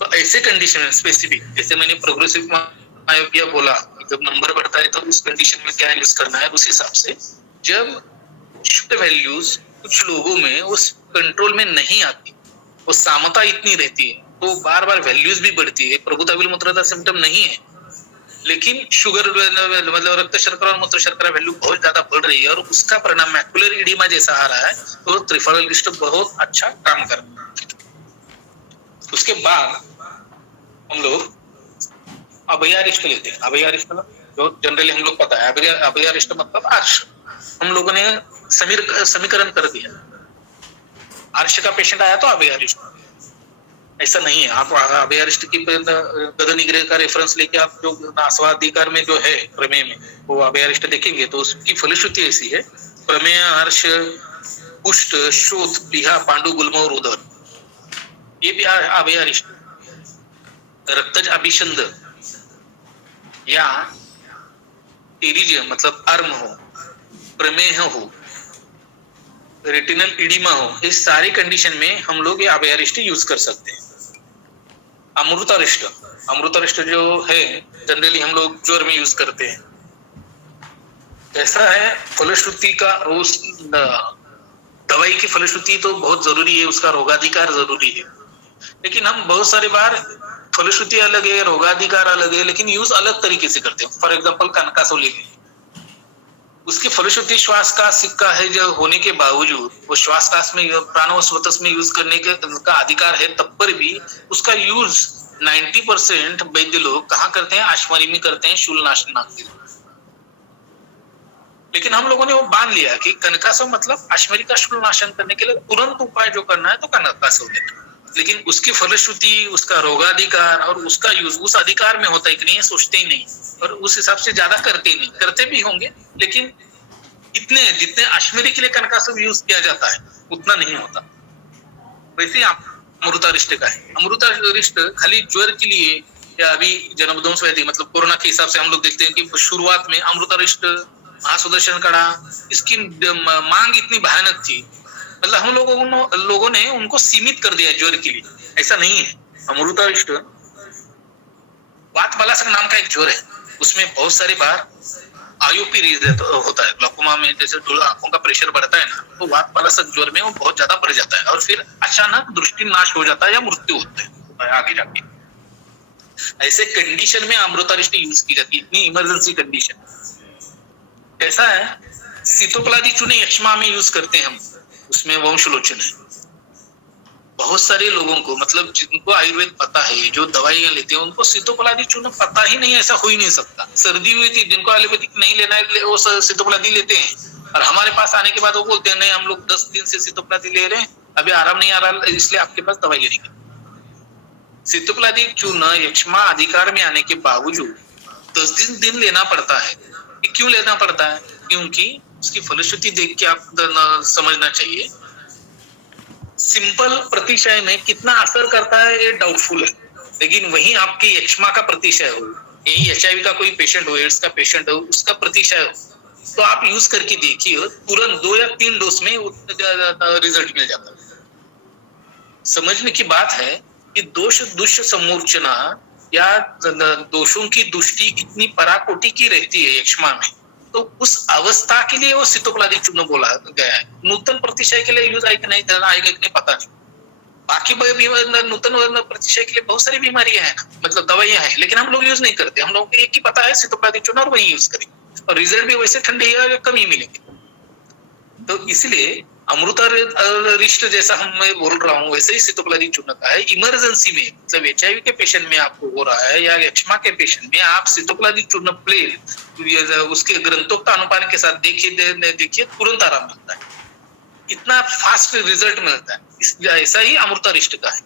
तो ऐसे कंडीशन में स्पेसिफिक, जैसे मैंने प्रोग्रेसिव मायोपिया बोला, जब नंबर बढ़ता है तो उस कंडीशन में क्या यूज करना है, उस हिसाब से जब शुगर वैल्यूज कुछ लोगों में उस कंट्रोल में नहीं आती, वो सामता इतनी रहती है तो बार बार वैल्यूज भी बढ़ती है। प्रभुता मूत्रता सिम्टम नहीं है, लेकिन शुगर मतलब रक्त शर्करा और मूत्र शर्करा वैल्यू बहुत ज्यादा बढ़ रही है और उसका परिणाम मैकुलर एडिमा जैसा आ रहा है, तो त्रिफलारिष्ट बहुत अच्छा काम कर रहा है। उसके बाद हम लोग अभयारिष्ट लेते हैं। अभयारिष्ट जो जनरली हम लोग पता है, अभयारिष्ट मतलब आर्ष, हम लोगों ने समीकरण कर दिया, आर्ष का पेशेंट आया तो अभयारिष्ट, ऐसा नहीं है। आप अभयारिष्ट की गदन निग्रह का रेफरेंस लेके आप जो नासवाधिकार में जो है प्रमेय में वो अभयारिष्ट देखेंगे तो उसकी फलश्रुति ऐसी है, प्रमेय, हर्ष, पुष्ट, शोथ, प्लीहा, पांडु, गुल्म और उदर, ये भी अभयारिष्ट। रक्तज अभिषंद या टेरिजियम मतलब अर्म हो, प्रमेह हो, रेटिनल एडिमा हो, इस सारी कंडीशन में हम लोग ये अभयारिष्ट यूज कर सकते हैं। अमृतारिष्ट, अमृतारिष्ट जो है जनरली हम लोग ज्वर में यूज करते हैं। ऐसा है फलश्रुति का, उस दवाई की फलश्रुति तो बहुत जरूरी है, उसका रोगाधिकार जरूरी है, लेकिन हम बहुत सारे बार फलश्रुति अलग है, रोगाधिकार अलग है, लेकिन यूज अलग तरीके से करते हैं। फॉर एग्जाम्पल कनकासो ले लीजिए, उसकी फलश्रुति श्वास का सिक्का है जो होने के बावजूद वो श्वास में प्राणोस्वतस में यूज करने का अधिकार है, तब पर भी उसका यूज 90% वैद्य लोग कहाँ करते हैं? आश्मरी में करते हैं, शूलनाशक के लिए। लेकिन हम लोगों ने वो बांध लिया कि कनकासव मतलब आश्मरी का शूलनाशन करने के लिए तुरंत उपाय जो करना है तो कनकासव देना, लेकिन उसकी फलश्रुति, उसका रोगाधिकार और उसका यूज उस अधिकार में होता है कि नहीं, है सोचते ही नहीं, और उस हिसाब से ज्यादा करते ही नहीं। करते भी होंगे लेकिन इतने जितने आश्मरी के लिए कनकासव यूज किया जाता है उतना नहीं होता। वैसे ही अमृतारिष्ट का है। अमृतारिष्ट खाली ज्वर के लिए या अभी जनमध्वंस व्याधि मतलब कोरोना के हिसाब से हम लोग देखते हैं कि शुरुआत में अमृतारिष्ट, महासुदर्शन कड़ा, इसकी मांग इतनी भयानक थी, मतलब हम लोगों ने उनको सीमित कर दिया ज्वर के लिए। ऐसा नहीं है। अमृतारिष्ट वातबालासक नाम का एक ज्वर है, उसमें बहुत सारी बार आईओपी होता है। ग्लाकोमा में जैसे आंखों का प्रेशर बढ़ता है ना, तो वातबालासक ज्वर में वो बहुत ज्यादा बढ़ जाता है और फिर अचानक दृष्टि नाश हो जाता है या मृत्यु होता है आगे जाके। ऐसे कंडीशन में अमृतारिष्ट यूज की जाती है, इतनी इमरजेंसी कंडीशन। ऐसा है, सीतोपलादी चूर्ण यक्ष्मा में यूज करते हैं हम, उसमें वंशलोचन है। बहुत सारे लोगों को मतलब जिनको आयुर्वेद पता है, जो दवाइयां लेते हैं, उनको सीतोपलादी चूर्ण पता ही नहीं, ऐसा हो ही नहीं सकता। सर्दी हुई थी, जिनको एलोपैथिक नहीं लेना है वो सीतोपलादी लेते हैं, और हमारे पास आने के बाद वो बोलते हैं नहीं हम लोग 10 दिन से सीतोपलादी ले रहे हैं, अभी आराम नहीं आ रहा, इसलिए आपके पास दवाई लेनी है। सीतोपलादी चूर्ण यक्ष्मा अधिकार में आने के बावजूद 10 दिन लेना पड़ता है। क्यों लेना पड़ता है? क्योंकि उसकी फलश्रुति देख के आप समझना चाहिए। सिंपल प्रतिशय में कितना असर करता है ये डाउटफुल है, लेकिन वहीं आपके यक्ष्मा का प्रतिशय हो, यही एचआईवी का कोई पेशेंट हो, एड्स का पेशेंट हो, उसका प्रतिशय हो, तो आप यूज करके देखिए, तुरंत 2 या 3 डोज में रिजल्ट मिल जाता है। समझने की बात है कि दोष दुष्ट समूर्चना या दोषों की दुष्टि इतनी पराकोटि की रहती है यक्ष्मा में, तो उस अवस्था के लिए वो सीतोपलादी चूर्ण बोला गया है। नूतन प्रतिशय के लिए यूज आएगा नहीं पता नहीं। बाकी नूतन प्रतिशय के लिए बहुत सारी बीमारियां हैं, मतलब दवाइयां हैं, लेकिन हम लोग यूज नहीं करते। हम लोगों को एक ही पता है सीतोपलादी चूर्ण, और वही यूज करेंगे और रिजल्ट भी वैसे ठंडे या कम ही मिलेंगे। तो इसलिए अमृतारिष्ट जैसा मैं बोल रहा हूँ वैसे ही सीतोपलादी चूर्ण का है। इमरजेंसी में मतलब एचआईवी के पेशेंट में आपको हो रहा है या यक्ष्मा के पेशेंट में, आप सीतोपलादी चूर्ण प्लेन उसके ग्रंथोक्त अनुपान के साथ देखिए तुरंत आराम मिलता है, इतना फास्ट रिजल्ट मिलता है। ऐसा ही अमृतारिष्ट का है।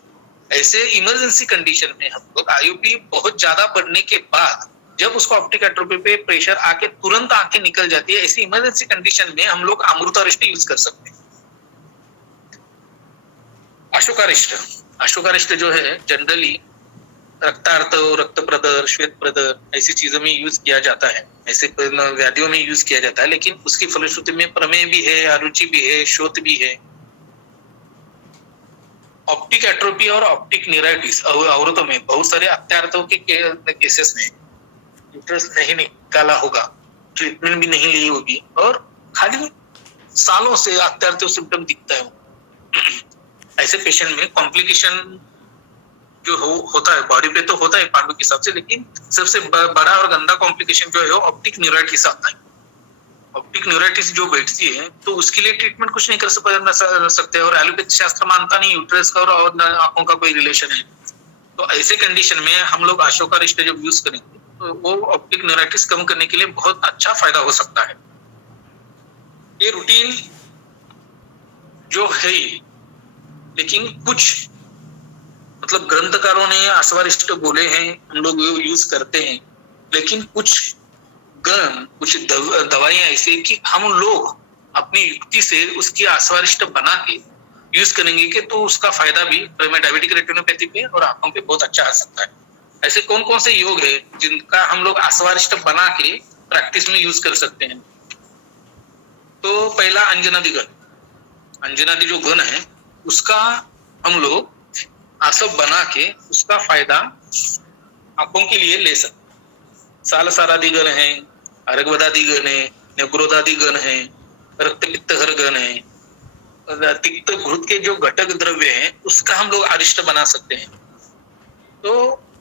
ऐसे इमरजेंसी कंडीशन में हम लोग आईओपी बहुत ज्यादा बढ़ने के बाद जब उसको ऑप्टिक एट्रोफी पे प्रेशर आके तुरंत आंखें निकल जाती है, ऐसी इमरजेंसी कंडीशन में हम लोग अमृतारिष्ट यूज कर सकते हैं। अशोकारिष्ट जो है जनरली रक्तार्तव, रक्त प्रदर, श्वेत प्रदर ऐसी चीजों में यूज किया जाता है, ऐसे व्याधियों में यूज किया जाता है, लेकिन उसकी फलश्रुति में प्रमेय भी है, अरुचि भी है, शोथ भी है। ऑप्टिक एट्रोफी और ऑप्टिक न्यूराइटिस औरतों में बहुत सारे अत्यार्थों के केसेस में यूट्रस नहीं निकाला होगा, ट्रीटमेंट भी नहीं ली होगी, और खाली सालों से अत्यार्थों सिम्टम दिखता है। ऐसे पेशेंट में कॉम्प्लिकेशन जो होता है बॉडी पे तो होता है पांडु के हिसाब से, लेकिन सबसे बड़ा और गंदा कॉम्प्लिकेशन जो है ऑप्टिक न्यूराइटिस आता है। ऑप्टिक न्यूराइटिस जो बैठती है तो उसके लिए ट्रीटमेंट कुछ नहीं कर सकते, और एलोपैथी शास्त्र मानता नहीं यूट्रस का और आंखों का कोई रिलेशन है। तो ऐसे कंडीशन में हम लोग अशोकारिष्ट जब यूज करेंगे तो वो ऑप्टिक न्यूराइटिस कम करने के लिए बहुत अच्छा फायदा हो सकता है। ये रूटीन जो है, लेकिन कुछ मतलब ग्रंथकारों ने आश्वारिष्ट बोले हैं, हम लोग यूज करते हैं, लेकिन कुछ दवाइयां ऐसे कि हम लोग अपनी युक्ति से उसकी आश्वारिष्ट बना के यूज करेंगे कि तो उसका फायदा भी डायबिटिक रेटिनोपैथी पे और आंखों पे बहुत अच्छा आ सकता है। ऐसे कौन कौन से योग है जिनका हम लोग आश्वारिष्ट बना के प्रैक्टिस में यूज कर सकते हैं? तो पहला अंजनादि जो गण है उसका हम लोग आसव बना के उसका फायदा आंखों के लिए ले सकते हैं। सालसारादि गण है, अर्घवदादि गण है, नेग्रोदादि गण है, रक्त पित्तहर गण है, तिक्त घृत के जो घटक द्रव्य हैं उसका हम लोग अरिष्ट बना सकते हैं। तो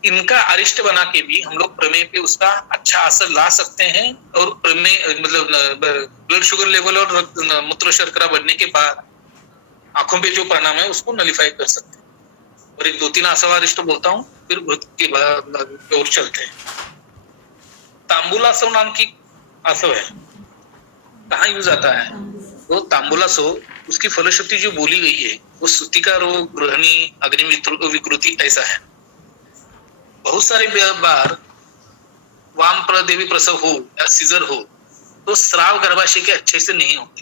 इनका अरिष्ट बना के भी हम लोग प्रमेय पे उसका अच्छा असर ला सकते हैं और प्रमेय मतलब ब्लड शुगर लेवल और मूत्र शर्करा बढ़ने के बाद आंखों पे जो परिणाम है उसको नलिफाई कर सकते हैं। और एक 2-3 आसवारिष्ट बोलता हूँ, फिर घृत की ओर चलते हैं। तांबुलासव नाम की आसव है, कहाँ यूज आता है वो तांबुलासव? उसकी फलश्रुति जो बोली गई है वो सूतिका रोग, गृहिणी, अग्नि विकृति ऐसा है। बहुत सारे बार वाम देवी प्रसव हो या सीजर हो तो स्राव गर्भाशय के अच्छे से नहीं होते।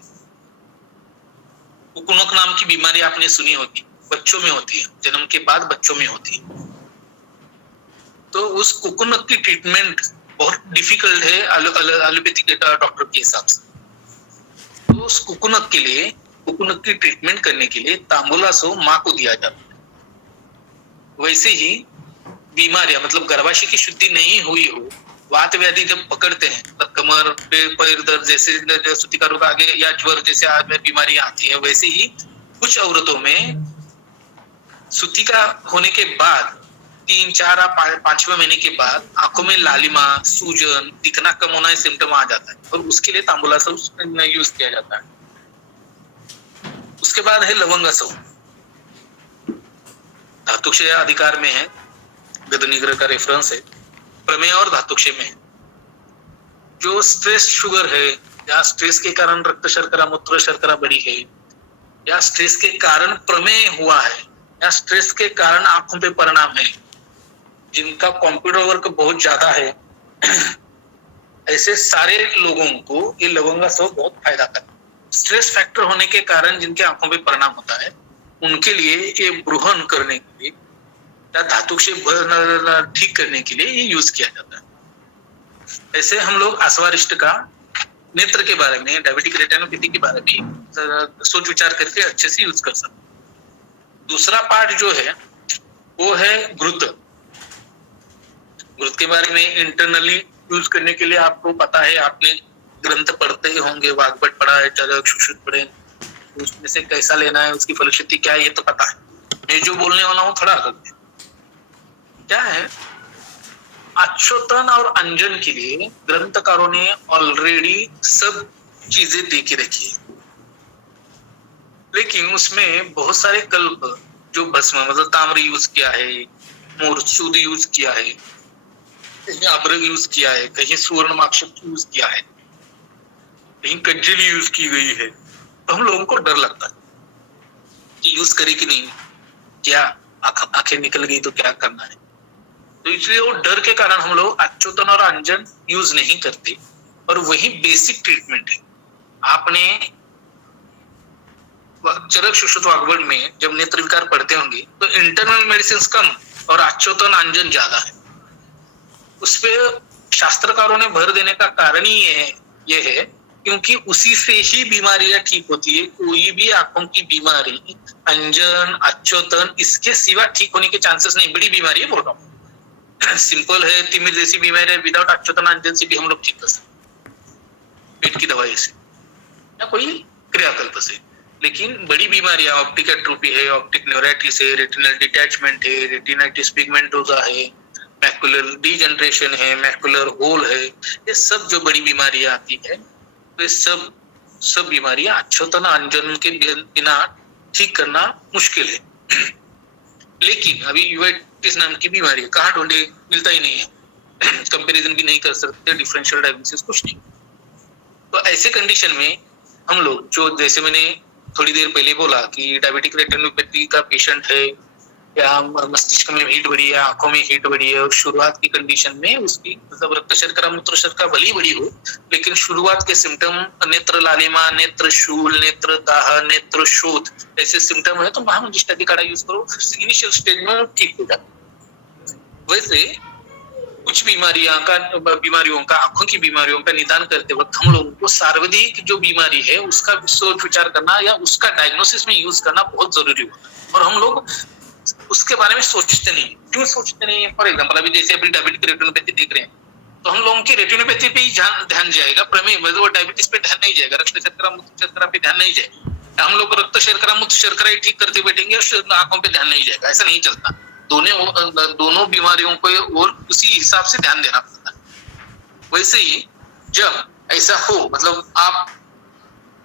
कुकुनक नाम की बीमारी आपने सुनी होगी, बच्चों में होती है, जन्म के बाद बच्चों में होती है। तो उस कुकुनक की ट्रीटमेंट बहुत डिफिकल्ट है एलोपैथिक डॉक्टर के हिसाब से। तो उस कुकुनक के लिए, कुकुनक की ट्रीटमेंट करने के लिए तांबुलासव माँ को दिया जाता है। वैसे ही बीमारियां मतलब गर्भाशय की शुद्धि नहीं हुई हो, वात व्याधि जब पकड़ते हैं तो कमर पैर दर्द जैसे सूतिका रोग आगे या ज्वर जैसे बीमारियां आती है, वैसे ही कुछ औरतों में सूतिका होने के बाद 3-4 5वें महीने के बाद आंखों में लालिमा, सूजन, दिखना कम होना सिम्टम आ जाता है और उसके लिए तांबुलासव यूज किया जाता है। उसके बाद है लवंगासव, धातुक्षय अधिकार में है, गदनिग्रह का रेफरेंस है, प्रमेय और धातुक्षय में है। जो स्ट्रेस शुगर है या स्ट्रेस के कारण रक्त शर्करा, मूत्र शर्करा बढ़ी है या स्ट्रेस के कारण प्रमेय हुआ है या स्ट्रेस के कारण आंखों पे परिणाम है, जिनका कंप्यूटर वर्क बहुत ज्यादा है, ऐसे सारे लोगों को ये लवंगासव बहुत फायदा करता है। स्ट्रेस फैक्टर होने के कारण जिनके आंखों पे परिणाम होता है उनके लिए ये ब्रूहन करने के लिए या धातुक्षय ठीक करने के लिए ये यूज किया जाता है। ऐसे हम लोग आसवारिष्ट का नेत्र के बारे में, डायबिटिक रेटिनोपैथी के बारे में सोच विचार करके अच्छे से यूज कर सकते हैं। दूसरा पार्ट जो है वो है घृत। घृत के बारे में इंटरनली यूज करने के लिए आपको पता है, आपने ग्रंथ पढ़ते ही होंगे, वाग्भट पढ़ा है, चरक, सुश्रुत पढ़े, उसमें से कैसा लेना है, उसकी फलश्रुति क्या है, ये तो पता है। मैं जो बोलने वाला हूँ थोड़ा अलग क्या है। अच्युतन और अंजन के लिए ग्रंथकारों ने ऑलरेडी सब चीजें दे के रखी है, लेकिन उसमें बहुत सारे कल्प जो भस्म मतलब ताम्र यूज किया है, मोरचूद यूज किया है, कहीं अभ्रक यूज किया है, कहीं सुवर्ण माक्षक यूज किया है, कहीं कज्जली यूज की गई है। तो हम लोगों को डर लगता है कि यूज करे कि नहीं, क्या आंखें निकल गई तो क्या करना है। तो इसलिए वो डर के कारण हम लोग अच्युतन और अंजन यूज नहीं करते और वही बेसिक ट्रीटमेंट है। आपने चरक, सुश्रुत, वाग्भट में जब नेत्र विकार पढ़ते होंगे तो इंटरनल मेडिसिन कम और अच्युतन अंजन ज्यादा है। उस पे शास्त्रकारों ने भर देने का कारण ही ये है क्योंकि उसी से ही बीमारियां ठीक होती है। कोई भी आंखों की बीमारी अंजन, अच्युतन इसके सिवा ठीक होने के चांसेस नहीं। बड़ी बीमारी है बोल रहा हूँ, सिंपल है, तिमिर जैसी बीमारी है, विदाउट अच्युतन अंजन से भी हम लोग ठीक कर सकते, पेट की दवाई से या कोई क्रियाकल्प से। लेकिन बड़ी बीमारियां ऑप्टिक एट्रोफी है, ऑप्टिक न्यूराइटिस है, रेटिनल डिटैचमेंट है, रेटिनाइटिस पिगमेंटोसा है, मैकुलर डीजनरेशन है, मैकुलर होल है, ये सब जो बड़ी बीमारियां आती है तो ये सब बीमारियां अच्युतन अंजन के बिना ठीक करना मुश्किल है। लेकिन अभी यूवेटिस नाम की बीमारी है, कहाँ ढूंढे, मिलता ही नहीं है, कंपैरिजन भी नहीं कर सकते, डिफरेंशियल डायग्नोसिस कुछ नहीं। तो ऐसे कंडीशन में हम लोग जो जैसे मैंने थोड़ी देर पहले बोला कि डायबिटिक रेटिनोपैथी का पेशेंट है या मस्तिष्क में हीट बढ़ी है, आंखों में हीट बढ़ी है और शुरुआत की कंडीशन में उसकी मतलब रक्त शर्करा, मूत्र शर्करा भली बड़ी हो, लेकिन शुरुआत के सिम्टम नेत्र लालिमा, नेत्र शूल, नेत्र दाह, नेत्र शोथ ऐसे सिम्टम है तो महामंजिष्ठा की काढ़ा यूज करो, इनिशियल स्टेज में ठीक हो जाता। वैसे कुछ बीमारियों का आंखों की बीमारियों का निदान करते वक्त हम लोगों को सार्वधिक जो बीमारी है उसका सोच विचार करना या उसका डायग्नोसिस में यूज करना बहुत जरूरी होता है और हम लोग उसके बारे में सोचते नहीं। क्यों सोचते नहीं? फॉर एग्जांपल अभी जैसे अभी डायबिटिक रेटिनोपैथी देख रहे हैं तो हम लोगों की रेटिनोपैथी पे ही ध्यान जाएगा, प्रमेय मतलब डायबिटीज पे ध्यान नहीं जाएगा, रक्त शर्करा, मूत्र शर्करा पे ध्यान नहीं जाएगा। हम लोग रक्त शर्करा, मूत्र शर्करा ठीक करते बैठेंगे और आंखों पे ध्यान नहीं जाएगा, ऐसा नहीं चलता। दोनों बीमारियों को और उसी हिसाब से ध्यान देना पड़ता है। वैसे ही जब ऐसा हो, मतलब आप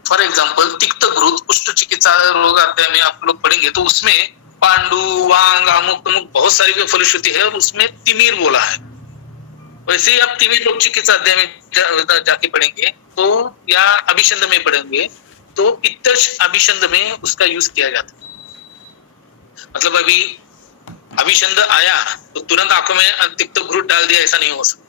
फॉर एग्जाम्पल तिक्त घृत कुष्ठ चिकित्सा रोग अध्याय में आप लोग पढ़ेंगे तो उसमें पांडु वांग अमुक अमुक बहुत सारी फलश्रुति है और उसमें तिमिर बोला है। वैसे ही आप तिमिर रोग चिकित्सा अध्याय में जाके पढ़ेंगे तो या अभिषंद में पढ़ेंगे तो पित्तज अभिषंद में उसका यूज किया जाता है। मतलब अभी अभिषंद आया तो तुरंत आंखों में तिक्त घृत डाल दिया, ऐसा नहीं हो सकता।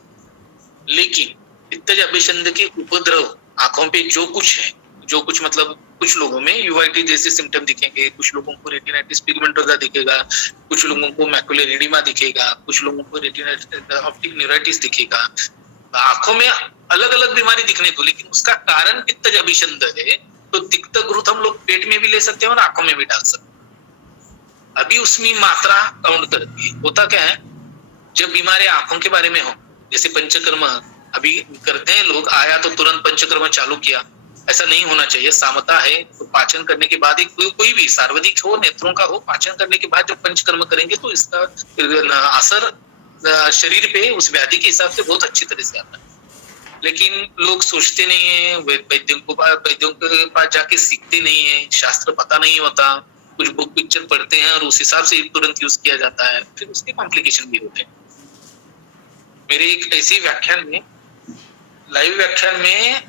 लेकिन पित्तज अभिषंद के उपद्रव आंखों पे जो कुछ मतलब कुछ लोगों में यूआईटी जैसे सिम्टम दिखेंगे, कुछ लोगों को रेटिनाइटिस पिगमेंटोसा दिखेगा, कुछ लोगों को मैकुलर एडिमा दिखेगा, कुछ लोगों को रेटिना ऑप्टिक न्यूराइटिस दिखेगा। आंखों में अलग अलग बीमारी दिखने दो, लेकिन उसका कारण पित्तज अभिषंद है तो तिक्त घृत हम लोग पेट में भी ले सकते हैं और आंखों में भी डाल सकते हैं। अभी उसमें मात्रा काउंट करती है। होता क्या है, जब बीमारी आंखों के बारे में हो, जैसे पंचकर्म अभी करते हैं लोग, आया तो तुरंत पंचकर्म चालू किया, ऐसा नहीं होना चाहिए। सामता है तो पाचन करने के बाद कोई भी सार्वधिक हो, नेत्रों का हो, पाचन करने के बाद जब पंचकर्म करेंगे तो इसका असर शरीर पे उस व्याधि के हिसाब से बहुत अच्छी तरह से आता है। लेकिन लोग सोचते नहीं है, वैद्यों के पास जाके सीखते नहीं है, शास्त्र पता नहीं होता, कुछ बुक पिक्चर पढ़ते हैं और उस हिसाब से तुरंत यूज किया जाता है, फिर उसके कॉम्प्लिकेशन भी होते हैं। मेरे एक ऐसी व्याख्यान में, लाइव व्याख्यान में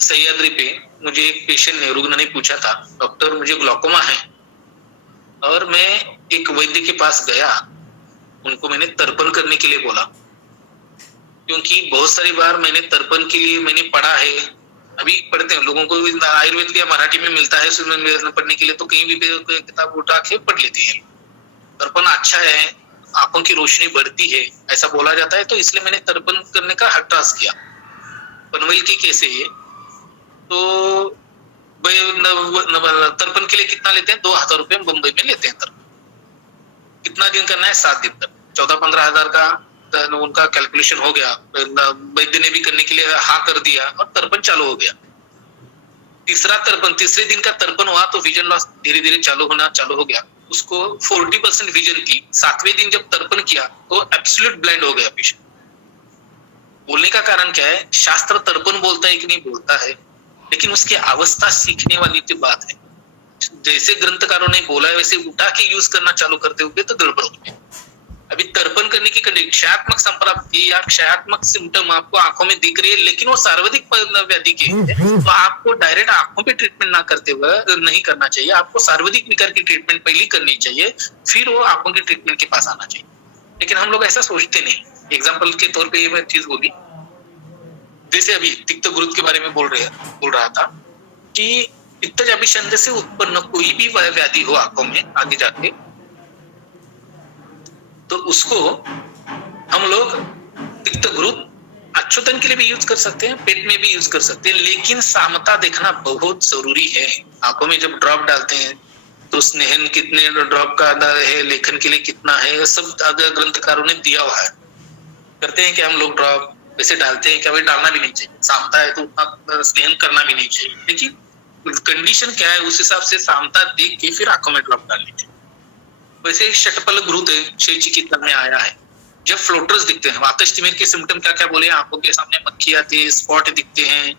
सह्याद्री पे मुझे एक पेशेंट ने, रुग्ण ने पूछा था, डॉक्टर मुझे ग्लूकोमा है, और मैं एक वैद्य के पास गया, उनको मैंने तर्पण करने के लिए बोला, क्योंकि बहुत सारी बार मैंने तर्पण के लिए मैंने पढ़ा है, अभी पढ़ते हैं लोगों को आयुर्वेद या मराठी में मिलता है उसमें पढ़ने के लिए, तो कहीं भी किताब उठा के पढ़ लेते हैं। तर्पण अच्छा है, आंखों की रोशनी बढ़ती है, ऐसा बोला जाता है, तो इसलिए मैंने तर्पण करने का हट्टास किया। पनवेल की केस है ये, तो तर्पण के लिए कितना लेते हैं, 2000 रुपए बम्बई में लेते हैं तर्पण। कितना दिन करना है, 7 दिन तक, 14-15 हजार का उनका कैलकुलेशन हो गया। वैद्य ने भी करने के लिए हाँ कर दिया और तर्पण चालू हो गया। तीसरे दिन का तर्पण हुआ तो विजन लॉस धीरे धीरे चालू हो गया। उसको 40% विजन की। 7वें दिन जब तर्पण किया तो एब्सोल्यूट ब्लाइंड हो गया पेशेंट। बोलने का कारण क्या है, शास्त्र तर्पण बोलता है कि नहीं बोलता है, लेकिन उसकी अवस्था सीखने वाली जो बात है, जैसे ग्रंथकारों ने बोला है वैसे उठा के यूज करना चालू करते हुए तो गड़बड़ हो गया। अभी तर्पण करने की कंडीशन, क्षयात्मक संप्राप्ति या क्षयात्मक सिम्टम आपको आंखों में दिख रही है, लेकिन वो सर्वाधिक व्याधि के हैं, तो आपको डायरेक्ट आंखों पे ट्रीटमेंट ना करते हुए नहीं करना चाहिए। आपको सर्वाधिक विकार की ट्रीटमेंट पहले करनी चाहिए, फिर वो आंखों की ट्रीटमेंट के पास आना चाहिए। लेकिन हम लोग ऐसा सोचते नहीं। एग्जाम्पल के तौर पे ये चीज बोली, जैसे अभी तिक्त घृत के बारे में बोल रहा था कि पित्तज अभिषंद से उत्पन्न कोई भी व्याधि हो आंखों में आगे जाके, तो उसको हम लोग तिक्त घृत अच्युतन के लिए भी यूज कर सकते हैं, पेट में भी यूज कर सकते हैं, लेकिन सामता देखना बहुत जरूरी है। आंखों में जब ड्रॉप डालते हैं तो स्नेहन कितने ड्रॉप का है, लेखन के लिए कितना है, सब ग्रंथकारों ने दिया हुआ है। करते हैं कि हम लोग ड्रॉप वैसे डालते हैं, क्या भाई डालना भी नहीं चाहिए, सामता है तो उतना स्नेहन करना भी नहीं चाहिए, लेकिन कंडीशन क्या है उस हिसाब से सामता देख के फिर आंखों में ड्रॉप डालनी चाहिए। वैसे षटपल घृत है, क्षय चिकित्सा में आया है। जब फ्लोटर्स दिखते हैं, वातज तिमिर के सिम्टम क्या क्या बोले, आंखों के सामने मक्खी आती है, स्पॉट दिखते हैं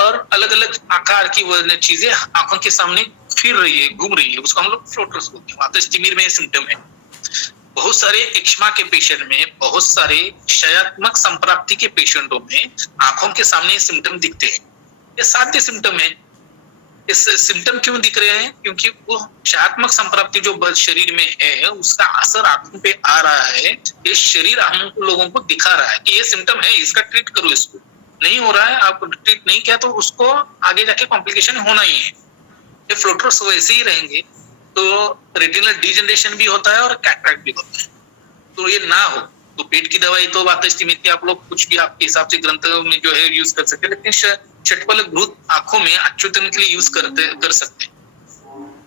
और अलग अलग आकार की चीजें आंखों के सामने फिर रही है, घूम रही है, उसको हम लोग फ्लोटर्स बोलते हैं। वातज तिमिर में सिम्टम है। बहुत सारे एक्जिमा के पेशेंट में, बहुत सारे क्षयात्मक संप्राप्ति के पेशेंटों में आंखों के सामने सिम्टम दिखते हैं। ये साध्य सिम्टम है। इस सिम्टम क्यों दिख रहे हैं, क्योंकि वो क्षयात्मक संप्राप्ति जो शरीर में है उसका असर आंखों पे आ रहा है। ये शरीर हम लोगों को दिखा रहा है कि ये सिम्टम है, इसका ट्रीट करो। इसको नहीं हो रहा है, आप ट्रीट नहीं किया तो उसको आगे जाके कॉम्प्लिकेशन होना ही है। ये फ्लोटर्स वैसे ही रहेंगे तो रेटिनल डीजनरेशन भी होता है और कैटरैक्ट भी होता है। तो ये ना हो तो पेट की दवाई तो वातज तिमिर की आप लोग कुछ भी आपके हिसाब से ग्रंथ में जो है यूज कर सकते हैं, लेकिन षटपल घृत आंखों में अच्युतन के लिए यूज कर सकते हैं।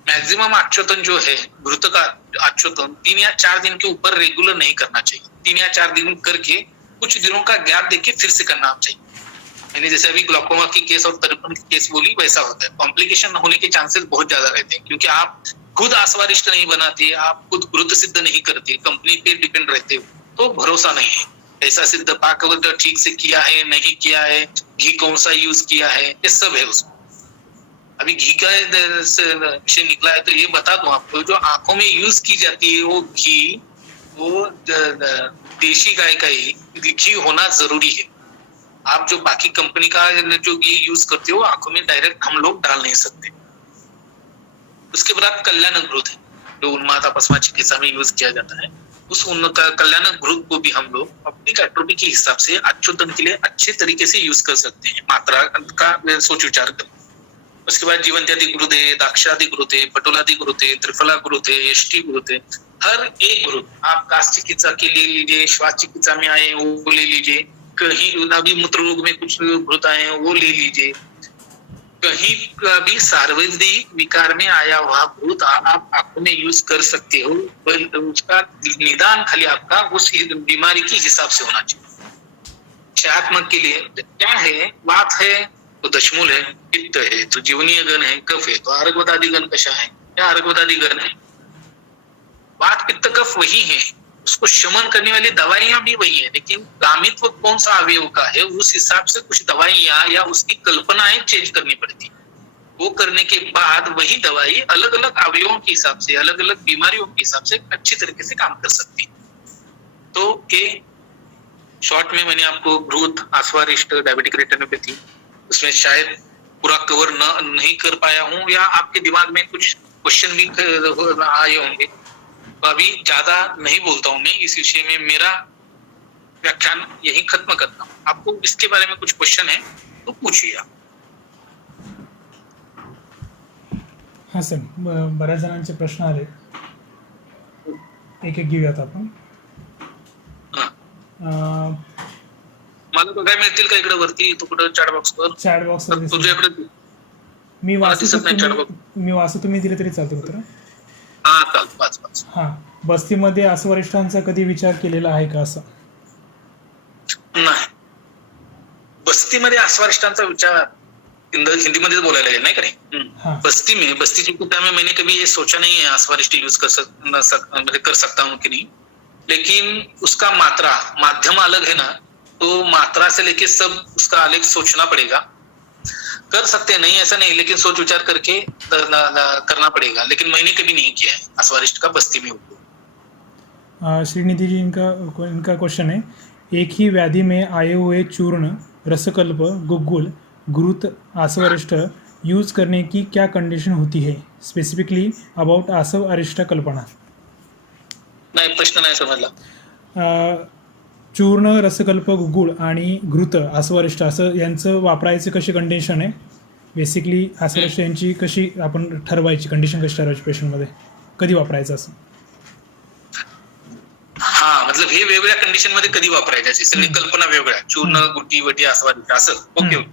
मैक्सिमम अच्युतन जो है, घृत का अच्युतन 3 या 4 दिन के ऊपर रेगुलर नहीं करना चाहिए। 3 या 4 दिन करके कुछ दिनों का गैप देके फिर से करना चाहिए। मैंने जैसे अभी ग्लूकोमा की केस और तर्पण की केस बोली, वैसा होता है। कॉम्प्लिकेशन होने के चांसेस बहुत ज्यादा रहते हैं, क्योंकि आप खुद आस्वारिष्ट नहीं बनाते, आप खुद गुरुत्व सिद्ध नहीं करते, कंपनी पे डिपेंड रहते हो, तो भरोसा नहीं है। ऐसा सिद्ध पाक ठीक से किया है नहीं किया है, घी कौन सा यूज किया है, ये सब है उसमें। अभी घी का विषय निकला है तो ये बता दूं आपको, जो आंखों में यूज की जाती है वो घी, वो देशी गाय का ही घी होना जरूरी है। आप जो बाकी कंपनी का जो घी यूज करते हो आंखों में डायरेक्ट हम लोग डाल नहीं सकते। उसके बाद कल्याण घृत है, जो उन्माद अपस्मा चिकित्सा में यूज किया जाता है, उस कल्याण घृत को भी हम लोग अपनी एट्रोपी के हिसाब से अच्युतन के लिए अच्छे तरीके से यूज कर सकते हैं, मात्रा का सोच विचार कर। उसके बाद जीवंत्यादि घृत है, दाक्षादि घृत है, पटोलादि घृत है, त्रिफला घृत है, यष्टि घृत है। हर एक घृत आप कास्ट चिकित्सा के लिए लीजिए, श्वास चिकित्सा में आए वो ले लीजिए, कहीं अभी मूत्र रोग में कुछ घृत आए हैं वो ले लीजिए, कहीं भी सार्वजनिक विकार में आया हुआ घृत आप आंखों में यूज कर सकते हो। उसका निदान खाली आपका उस बीमारी के हिसाब से होना चाहिए। क्षयात्मक के लिए क्या है, वात है तो दशमूल है, पित्त है तो जीवनीय गण है, कफ है तो आर्गवतादि गण कषा है या आर्गवतादि गण है। वात पित्त कफ वही है, उसको शमन करने वाली दवाइयां भी वही है, लेकिन गामित्व कौन सा अवयव का है उस हिसाब से कुछ दवाइयां या उसकी कल्पनाएं चेंज करनी पड़ती। वो करने के बाद वही दवाई अलग अलग अवयवों के हिसाब से, अलग अलग बीमारियों के हिसाब से अच्छी तरीके से काम कर सकती। तो ये शॉर्ट में मैंने आपको घृत, आस्वारिष्ट, डायबिटिक रेटिनोपैथी, उसमें शायद पूरा कवर नहीं कर पाया हूं, या आपके दिमाग में कुछ क्वेश्चन भी आए होंगे, तो अभी ज्यादा नहीं बोलता हूं मैं इस विषय में। मेरा व्याख्यान यही खत्म करता हूं। आपको इसके बारे में कुछ क्वेश्चन है तो पूछिए आप। हां सर, बऱ्याच जणांचे प्रश्न आले, एक एक घेऊयात आपण. मला बघायला मिळतील का इकडे वरती, तो कुठं चॅट बॉक्सवर? चॅट बॉक्सवर तुझ्याकडे मी वाचतो, चॅट बॉक्स तुम्ही दिले तरी चालतं उत्तर. हा चाल पाच. हां, बस्तीमध्ये आस्वारिष्टांचा कधी विचार केलेला आहे का असं? नाही, बस्तीमध्ये आस्वारिष्टांचा विचार हिंदी में बोला लगे नहीं करें। हाँ। बस्ती चिकित्सा में मैंने कभी ये सोचा नहीं है आस्वारिष्ट यूज कर सकता हूँ कि नहीं, लेकिन उसका माध्यम अलग है ना, तो मात्रा से लेके सब उसका अलग सोचना पड़ेगा। कर सकते हैं, नहीं ऐसा नहीं, लेकिन सोच विचार करके करना पड़ेगा। लेकिन मैंने कभी नहीं किया है आस्वारिष्ट का बस्ती में उपयोग। श्रीनिधि जी, इनका क्वेश्चन है, एक ही व्याधि में आए हुए चूर्ण, रसकल्प, गुग्गुल, घृत, आस्वारिष्ट यूज करने की क्या कंडीशन होती है, स्पेसिफिकली अबाउट आसव अरिष्ट कल्पना? नाही, प्रश्न नाही समजला. चूर्ण, रसकल्प, गुग्गुळ आणि घृत, आस्वारिष्ट असं यांचं वापरायचं कशी कंडिशन आहे, बेसिकली आस्वारिष्ट यांची कशी आपण ठरवायची, कंडिशन कशी ठरवायची पेशंटमध्ये, कधी वापरायचं असं? हा, मतलब हे वेगवेगळ्या कंडिशन मध्ये कधी वापरायचं, सगळी कल्पना वेगळ्या, चूर्ण, गुटी, वटी, आस्वारिष्ट असं. ओके.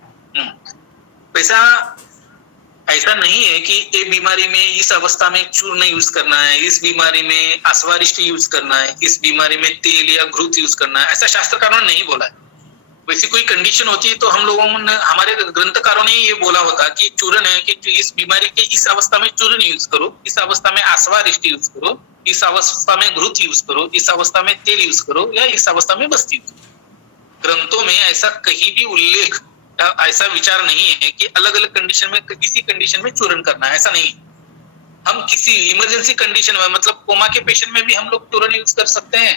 ऐसा नहीं है कि ये बीमारी में इस अवस्था में चूर्ण यूज करना है, इस बीमारी में आस्वारिष्ट यूज करना है, इस बीमारी में तेल या घृत यूज करना है, ऐसा शास्त्रकारों ने नहीं बोला है। वैसी कोई कंडीशन होती है तो हम लोगों ने, हमारे ग्रंथकारों ने ये बोला होता कि चूर्ण है कि इस बीमारी के इस अवस्था में चूर्ण यूज करो, इस अवस्था में आस्वारिष्ट यूज करो, इस अवस्था में घृत यूज करो, इस अवस्था में तेल यूज करो, या इस अवस्था में बस्ती यूज करो। ग्रंथों में ऐसा कहीं भी उल्लेख, ऐसा विचार नहीं है कि अलग अलग कंडीशन में किसी कंडीशन में चूर्ण करना है, ऐसा नहीं। हम किसी इमरजेंसी कंडीशन में, मतलब कोमा के पेशेंट में भी हम लोग चूर्ण यूज कर सकते हैं,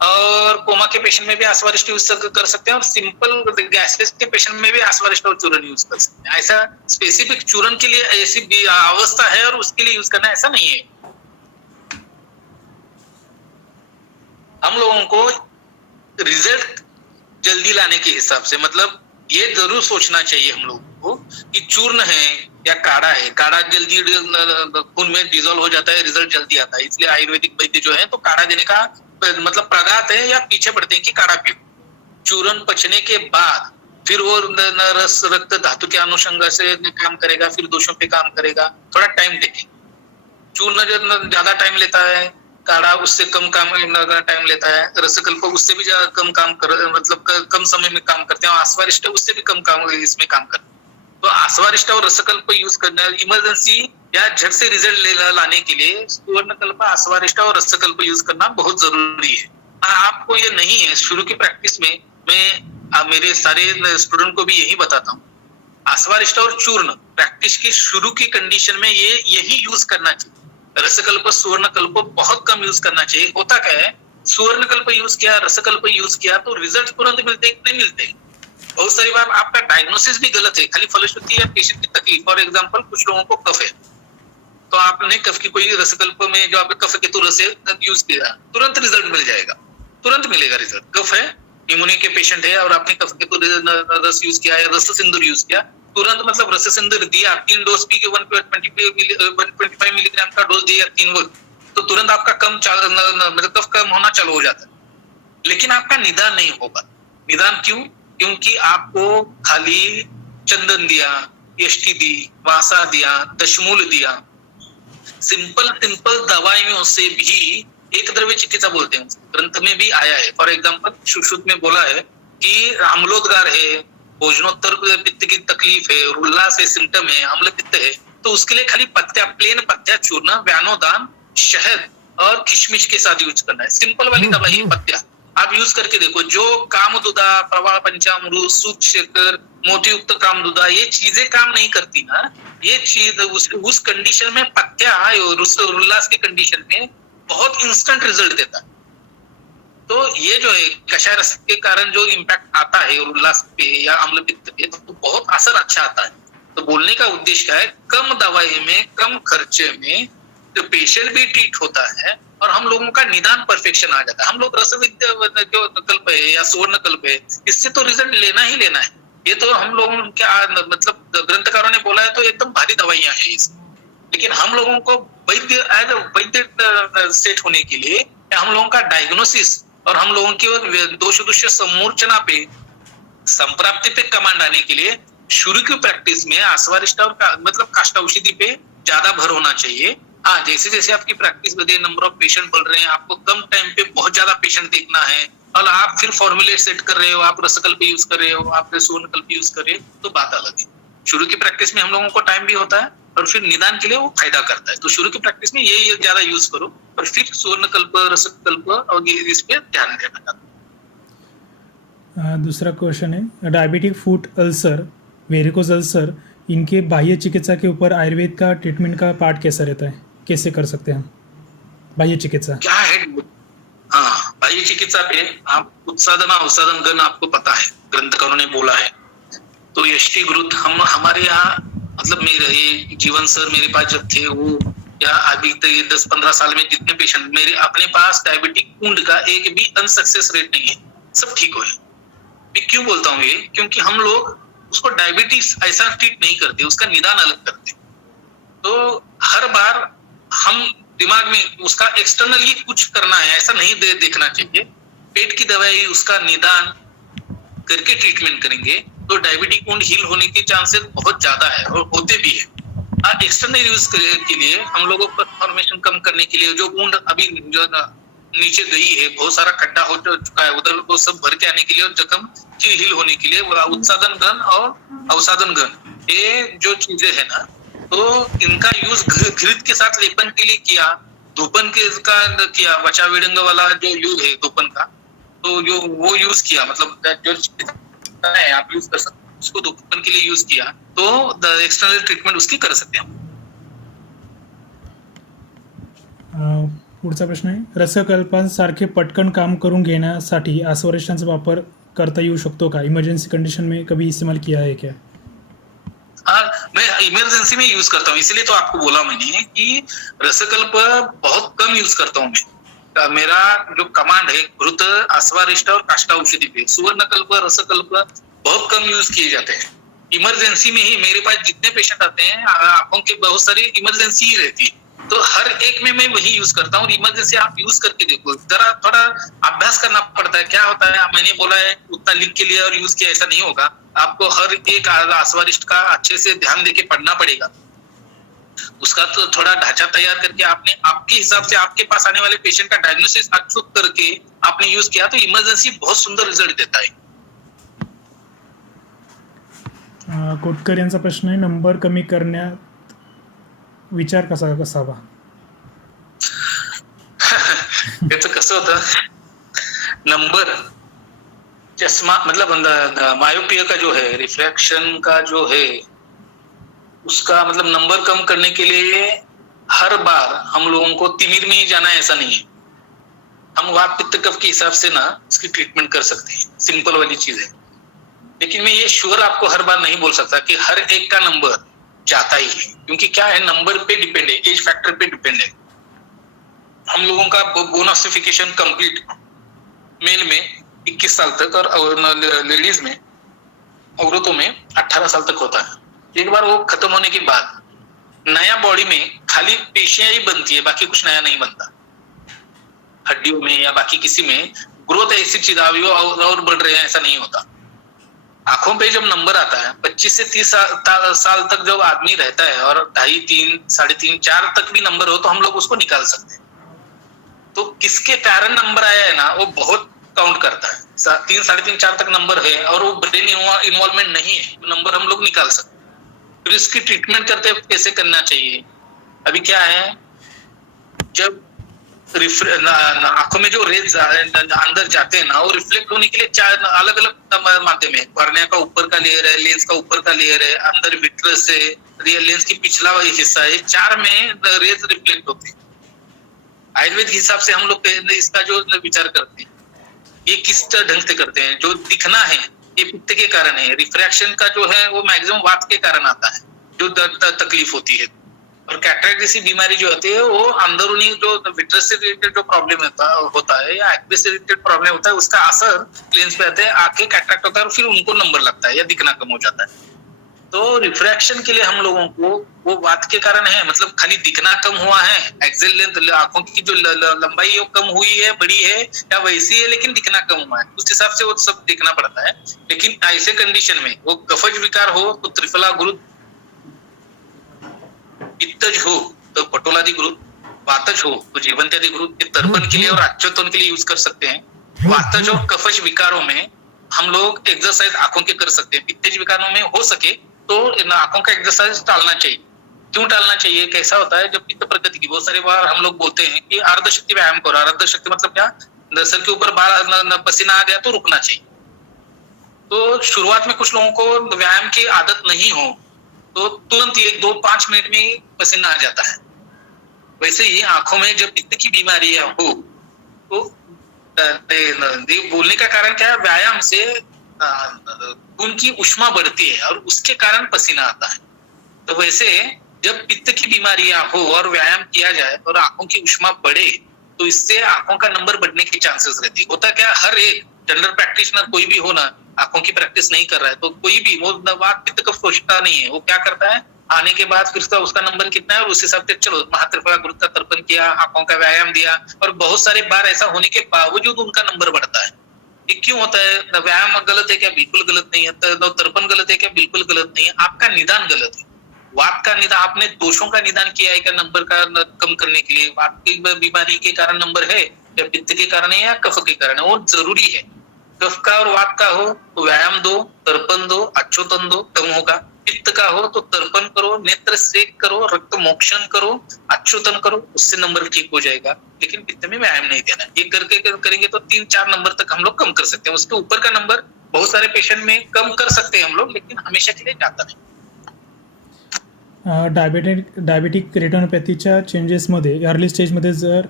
और कोमा के पेशेंट में भी आस्वारिष्ट यूज कर सकते हैं, और सिंपल गैस्ट्रिक के पेशेंट में भी आस्वारिष्ट और चूर्ण यूज कर सकते हैं। ऐसा स्पेसिफिक चूर्ण के लिए ऐसी अवस्था है और उसके लिए यूज करना, ऐसा नहीं है। हम लोगों को रिजल्ट जल्दी लाने के हिसाब से, मतलब ये जरूर सोचना चाहिए हम लोगों को कि चूर्ण है या काढ़ा है, काढ़ा जल्दी खून में डिजोल्व हो जाता है, रिजल्ट जल्दी आता है, इसलिए आयुर्वेदिक वैद्य जो है तो काढ़ा देने का मतलब प्रघात है या पीछे पड़ते हैं कि काढ़ा पियो। चूर्ण पचने के बाद फिर वो रस रक्त धातु के अनुषंग से काम करेगा, फिर दोषों पे काम करेगा, थोड़ा टाइम देखें। चूर्ण जो ज्यादा टाइम लेता है, काढ़ा उससे कम टाइम लेता है, रसकल्प उससे भी ज्यादा कम काम कम समय में काम करते हैं, और आस्वारिष्ट उससे भी कम काम इसमें काम करते हैं। तो आस्वारिष्ट और रसकल्प यूज करना इमरजेंसी या झट से रिजल्ट लाने के लिए सुवर्णकल्प, आस्वारिष्ट और रसकल्प यूज करना बहुत जरूरी है। आपको ये नहीं है, शुरू की प्रैक्टिस में मैं मेरे सारे स्टूडेंट को भी यही बताता हूँ, आस्वारिष्ट और चूर्ण प्रैक्टिस की शुरू की कंडीशन में यही यूज करना चाहिए। रसकल्प सुवर्णकल्प बहुत कम यूज करना चाहिए। होता क्या है, सुवर्णकल्प यूज किया, रसकल्प यूज किया तो रिजल्ट तुरंत मिलते नहीं मिलते। बहुत सारी बार आपका डायग्नोसिस भी गलत है, खाली फलश्रुति या पेशेंट की तकलीफ। फॉर एग्जांपल कुछ लोगों को कफ है, तो आपने कफ की कोई रसकल्प में जो आपने कफ केतु रस यूज किया, तुरंत रिजल्ट मिल जाएगा, तुरंत मिलेगा रिजल्ट। कफ है, निमोनिया के पेशेंट है और आपने कफ केतु रस यूज किया या रस सिंदूर यूज किया, तुरंत रस सिंदूर दिया, 3 डोज पी के 125 मिलीग्राम का डोज दिया 3 वक्त, तो तुरंत आपका कफ कम होना चालू हो जाता है। लेकिन आपका निदान नहीं होगा। निदान क्यों? क्योंकि आपको खाली चंदन दिया, यष्टि दी, वासा दिया, दशमूल दिया, सिंपल दवाइयों से भी एक द्रव्य चिकित्सा बोलते हैं, ग्रंथ में भी आया है। फॉर एग्जाम्पल सुश्रुत में बोला है कि अम्लोदगार है, भोजनोत्तर पित्त की तकलीफ है, उल्लास है, सिम्टम है, अम्ल पित्त है, तो उसके लिए खाली प्लेन पत्या चूर्ण, व्यानोदान, शहद और किशमिश के साथ यूज करना है। सिंपल वाली दवाई है, पत्या आप यूज करके देखो। जो कामदुदा, प्रवाह पंचामृत, सूक्ष्म शेखर, मोतीयुक्त कामदुदा, ये चीजें काम नहीं करती ना, ये चीज उस कंडीशन में पत्या और उल्लास की कंडीशन में बहुत इंस्टेंट रिजल्ट देता है। तो ये जो है कषाय रस के कारण जो इम्पैक्ट आता है उल्लास पे या अम्ल पित्त पे, तो बहुत असर अच्छा आता है। तो बोलने का उद्देश्य क्या है, कम दवाई में, कम खर्चे में जो पेशेंट भी ट्रीट होता है और हम लोगों का निदान परफेक्शन आ जाता है। हम लोग रस विद्या जो कल्प है या सुवर्ण कल्प है, इससे तो रिजल्ट लेना ही लेना है। ये तो हम लोगों के ग्रंथकारों ने बोला है तो एकदम भारी दवाइयां हैं इसमें। लेकिन हम लोगों को वैद्य सेट होने के लिए हम लोगों का डायग्नोसिस और हम लोगों की दोष सम्मूर्छना पे, संप्राप्ति पे कमांड आने के लिए शुरू की प्रैक्टिस में आस्वारिष्ट और काष्ठ औषधि पे ज्यादा भर होना चाहिए। हाँ, जैसे जैसे आपकी प्रैक्टिस बढ़े, नंबर ऑफ पेशेंट बढ़ रहे हैं, आपको कम टाइम पे बहुत ज्यादा पेशेंट देखना है और आप फिर फॉर्मुलेट सेट कर रहे हो, आप रसकल्प यूज कर रहे हो, आप सुवर्णकल्प यूज कर रहे हो, तो बात अलग है। शुरू की प्रैक्टिस में हम लोगों को टाइम भी होता है और फिर निदान के लिए वो फायदा करता है। तो शुरू की प्रैक्टिस में ये ज्यादा यूज करो और फिर सुवर्णकल्प, रसकल्प और इस पे ध्यान देना। दूसरा क्वेश्चन है, diabetic foot ulcer, varicose ulcer, इनके बाह्य चिकित्सा के ऊपर आयुर्वेद का ट्रीटमेंट का पार्ट कैसा रहता है, कैसे कर सकते हैं हम बाह्य चिकित्सा? क्या है? हाँ, बाह्य चिकित्सा पे आप उत्सादन अवसादन गण आपको पता है, ग्रंथकारों ने बोला है। तो यष्टि गुरुत हमारे यहाँ मेरे जीवन सर मेरे पास जब थे, वो या अभी तक 10-15 साल में जितने पेशेंट मेरे अपने पास डायबिटिक कुंड का एक भी अनसक्सेस रेट नहीं है, सब ठीक हुए। मैं क्यों बोलता हूँ ये? क्योंकि हम लोग उसको डायबिटीज ऐसा ट्रीट नहीं करते, उसका निदान अलग करते। तो हर बार हम दिमाग में उसका एक्सटर्नली कुछ करना है ऐसा नहीं देखना चाहिए। पेट की दवाई उसका निदान करके ट्रीटमेंट करेंगे तो डायबिटिक वुंड हील होने के चांसेस बहुत ज्यादा है और होते भी है। एक्सटर्नल यूज के लिए हम लोगों को फॉर्मेशन कम करने के लिए जो वुंड अभी जो नीचे गई है, बहुत सारा खड्डा हो चुका है, उधर वो सब भर के आने के लिए और जख्म की हील होने के लिए उत्सादन गण और अवसादन गण, ये जो चीजें है ना, तो इनका यूज घृत के साथ लेपन के लिए किया, धूपन के किया, वचा विडंग वाला जो यूज है धूपन का, तो जो वो यूज किया, जो है आप यूज कर सकते हैं, उसको धूपन के लिए यूज किया तो एक्सटर्नल ट्रीटमेंट उसकी कर सकते हैं। पुढचा प्रश्न आहे, रसकल्पांसारखे पटकन काम करून घेण्यासाठी आस्वारिष्टांचा वापर करता येऊ शकतो का? इमर्जेंसी कंडीशन में कभी इस्तेमाल किया है क्या? हाँ, मैं इमरजेंसी में यूज करता हूँ, इसलिए तो आपको बोला मैंने कि रसकल्प बहुत कम यूज करता हूँ मैं। मेरा जो कमांड है घृत, आस्वारिष्ट और काष्ठ औषधि पे, सुवर्णकल्प, रसकल्प बहुत कम यूज किए जाते हैं। इमरजेंसी में ही मेरे पास जितने पेशेंट आते हैं, आंखों के बहुत सारी इमरजेंसी ही रहती है, तो हर एक में मैं वही यूज करता हूँ। इमरजेंसी आप यूज करके देखो, जरा थोड़ा अभ्यास करना पड़ता है। क्या होता है, मैंने बोला है उतना लिख के लिया और यूज किया ऐसा नहीं होगा, आपको हर एक आस्वारिष्ट का अच्छे से ध्यान देके पढ़ना पड़ेगा। उसका तो थोड़ा ढांचा तैयार करके आपने आपके हिसाब से आपके पास आने वाले पेशेंट का डायग्नोसिस अचूक करके आपने यूज किया तो इमर्जन्सी बहुत सुंदर रिझल्ट देता है. कोटकर यांचा प्रश्न आहे, नंबर कमी करण्यात विचार कसा असावा? याचं कसं होतं, नंबर चश्मा मतलब मायोपिया का जो है, रिफ्रैक्शन का जो है, उसका मतलब नंबर कम करने के लिए हर बार हम लोगों को तिमिर में ही जाना है ऐसा नहीं है. हम वात पित्त कफ के हिसाब से ना इसकी ट्रीटमेंट कर सकते हैं, सिंपल वाली चीज है. लेकिन मैं ये श्योर आपको हर बार नहीं बोल सकता कि हर एक का नंबर जाता ही है, क्योंकि क्या है, नंबर पे डिपेंड है, एज फैक्टर पे डिपेंड है. हम लोगों का बोन ऑसिफिकेशन कंप्लीट मेल में 21 साल तक और लेडीज में, औरतों में 18 साल तक होता है. एक बार वो खत्म होने के बाद नया बॉडी में खाली पेशियां ही बनती है, बाकी कुछ नया नहीं बनता. हड्डियों में या बाकी किसी में ग्रोथ ऐसी चीज और बढ़ रहे हैं ऐसा नहीं होता. आंखों पे जब नंबर आता है 25 से 30 साल तक जब आदमी रहता है और 2.5, 3, 3.5, 4 तक भी नंबर हो तो हम लोग उसको निकाल सकते हैं. तो किसके कारण नंबर आया है ना, वो बहुत काउंट करता है. 3, 3.5, 4 तक नंबर है और वो ब्रेन इन्वॉल्वमेंट नहीं है, नंबर हम लोग निकाल सकते हैं. फिर इसकी ट्रीटमेंट करते कैसे करना चाहिए? अभी क्या है, जब आंखों में जो रेज अंदर जाते हैं ना, वो रिफ्लेक्ट होने के लिए 4 अलग अलग माध्यम है. कॉर्निया का ऊपर का लेयर है, लेंस का ऊपर का लेयर है, अंदर विट्रस है, लेंस की पिछला हिस्सा है, 4 में रेज रिफ्लेक्ट होते हैं. आयुर्वेद के हिसाब से हम लोग इसका जो विचार करते हैं, ये किस ढंग से करते हैं, जो दिखना है ये पित्त के कारण है. रिफ्रैक्शन का जो है वो मैक्सिमम वात के कारण आता है, जो तकलीफ होती है. और कैटरेक्ट जैसी बीमारी जो होती है वो अंदरूनी जो विट्रस से रिलेटेड जो प्रॉब्लम होता है या एक्विस से रिलेटेड प्रॉब्लम होता है, उसका असर लेंस पे आता है, आंखें कैटरेक्ट होता है और फिर उनको नंबर लगता है या दिखना कम हो जाता है. तो रिफ्रैक्शन के लिए हम लोगों को वो वात के कारण है, मतलब खाली दिखना कम हुआ है, एक्सेल लेंथ आंखों की जो लंबाई वो कम हुई है, बड़ी है या वैसी है, लेकिन दिखना कम हुआ है, उस हिसाब से वो सब देखना पड़ता है. लेकिन ऐसे कंडीशन में वो कफज विकार हो तो त्रिफला गुरुत, पित्तज हो तो पटोलादि गुरुत, वातज हो तो जीवंत्यादि गुरुत, ये तर्पण के लिए और आच्योतन के लिए यूज कर सकते हैं. वातज और कफज विकारों में हम लोग एक्सरसाइज आंखों के कर सकते हैं. पित्तज विकारों में हो सके तो आंखों का एक्सरसाइज टालना चाहिए. क्यों टालना चाहिए? कैसा होता है, जब पित्त प्रकृति की बहुत सारे बार हम लोग बोलते हैं कि अर्ध शक्ति व्यायाम करो. अर्ध शक्ति मतलब क्या, सर के ऊपर बाल पसीना आ गया तो रुकना चाहिए. तो शुरुआत में कुछ लोगों को व्यायाम की आदत नहीं हो तो तुरंत 1, 2, 5 मिनट में पसीना आ जाता है. वैसे ही आंखों में जब पित्त की बीमारियां हो तो बोलने का कारण क्या है, व्यायाम से खून की ऊष्मा बढ़ती है और उसके कारण पसीना आता है. तो वैसे जब पित्त की बीमारियां हो और व्यायाम किया जाए और आंखों की ऊष्मा बढ़े तो इससे आंखों का नंबर बढ़ने की चांसेस रहती है. होता क्या, हर एक जनरल प्रैक्टिशनर कोई भी हो ना, आंखों की प्रैक्टिस नहीं कर रहा है तो कोई भी वो वात पित्त का सोचता नहीं है. वो क्या करता है, आने के बाद फिर उसका नंबर कितना है और उस हिसाब से चलो महात्रिफला गुरुत का तर्पण किया, आंखों का व्यायाम दिया, और बहुत सारे बार ऐसा होने के बावजूद उनका नंबर बढ़ता है. ये क्यों होता है? व्यायाम गलत है क्या? बिल्कुल गलत नहीं है. तर्पण गलत है क्या? बिल्कुल गलत नहीं है. आपका निदान गलत है. वात का निदान, आपने दोषों का निदान किया है क्या नंबर का कम करने के लिए? वात की बीमारी के कारण नंबर है या पित्त के कारण है या कफ के कारण है? वो जरूरी है. कफ का और वात का हो तो व्यायाम दो, तर्पण दो, अच्युतन दो, कम होगा. पित्त का हो तो तर्पण करो, नेत्र सेक करो, रक्त मोक्षण करो, अच्युतन करो, उससे नंबर ठीक हो जाएगा. लेकिन पित्त में व्यायाम नहीं देना. ये करेंगे तो 3-4 नंबर तक हम लोग कम कर सकते हैं. उसके ऊपर का नंबर बहुत सारे पेशेंट में कम कर सकते हैं हम लोग, लेकिन हमेशा के लिए जाता नहीं. डायबेटिक रेटिनोपॅथीच्या चेंजेसमध्ये अर्ली स्टेजमध्ये जर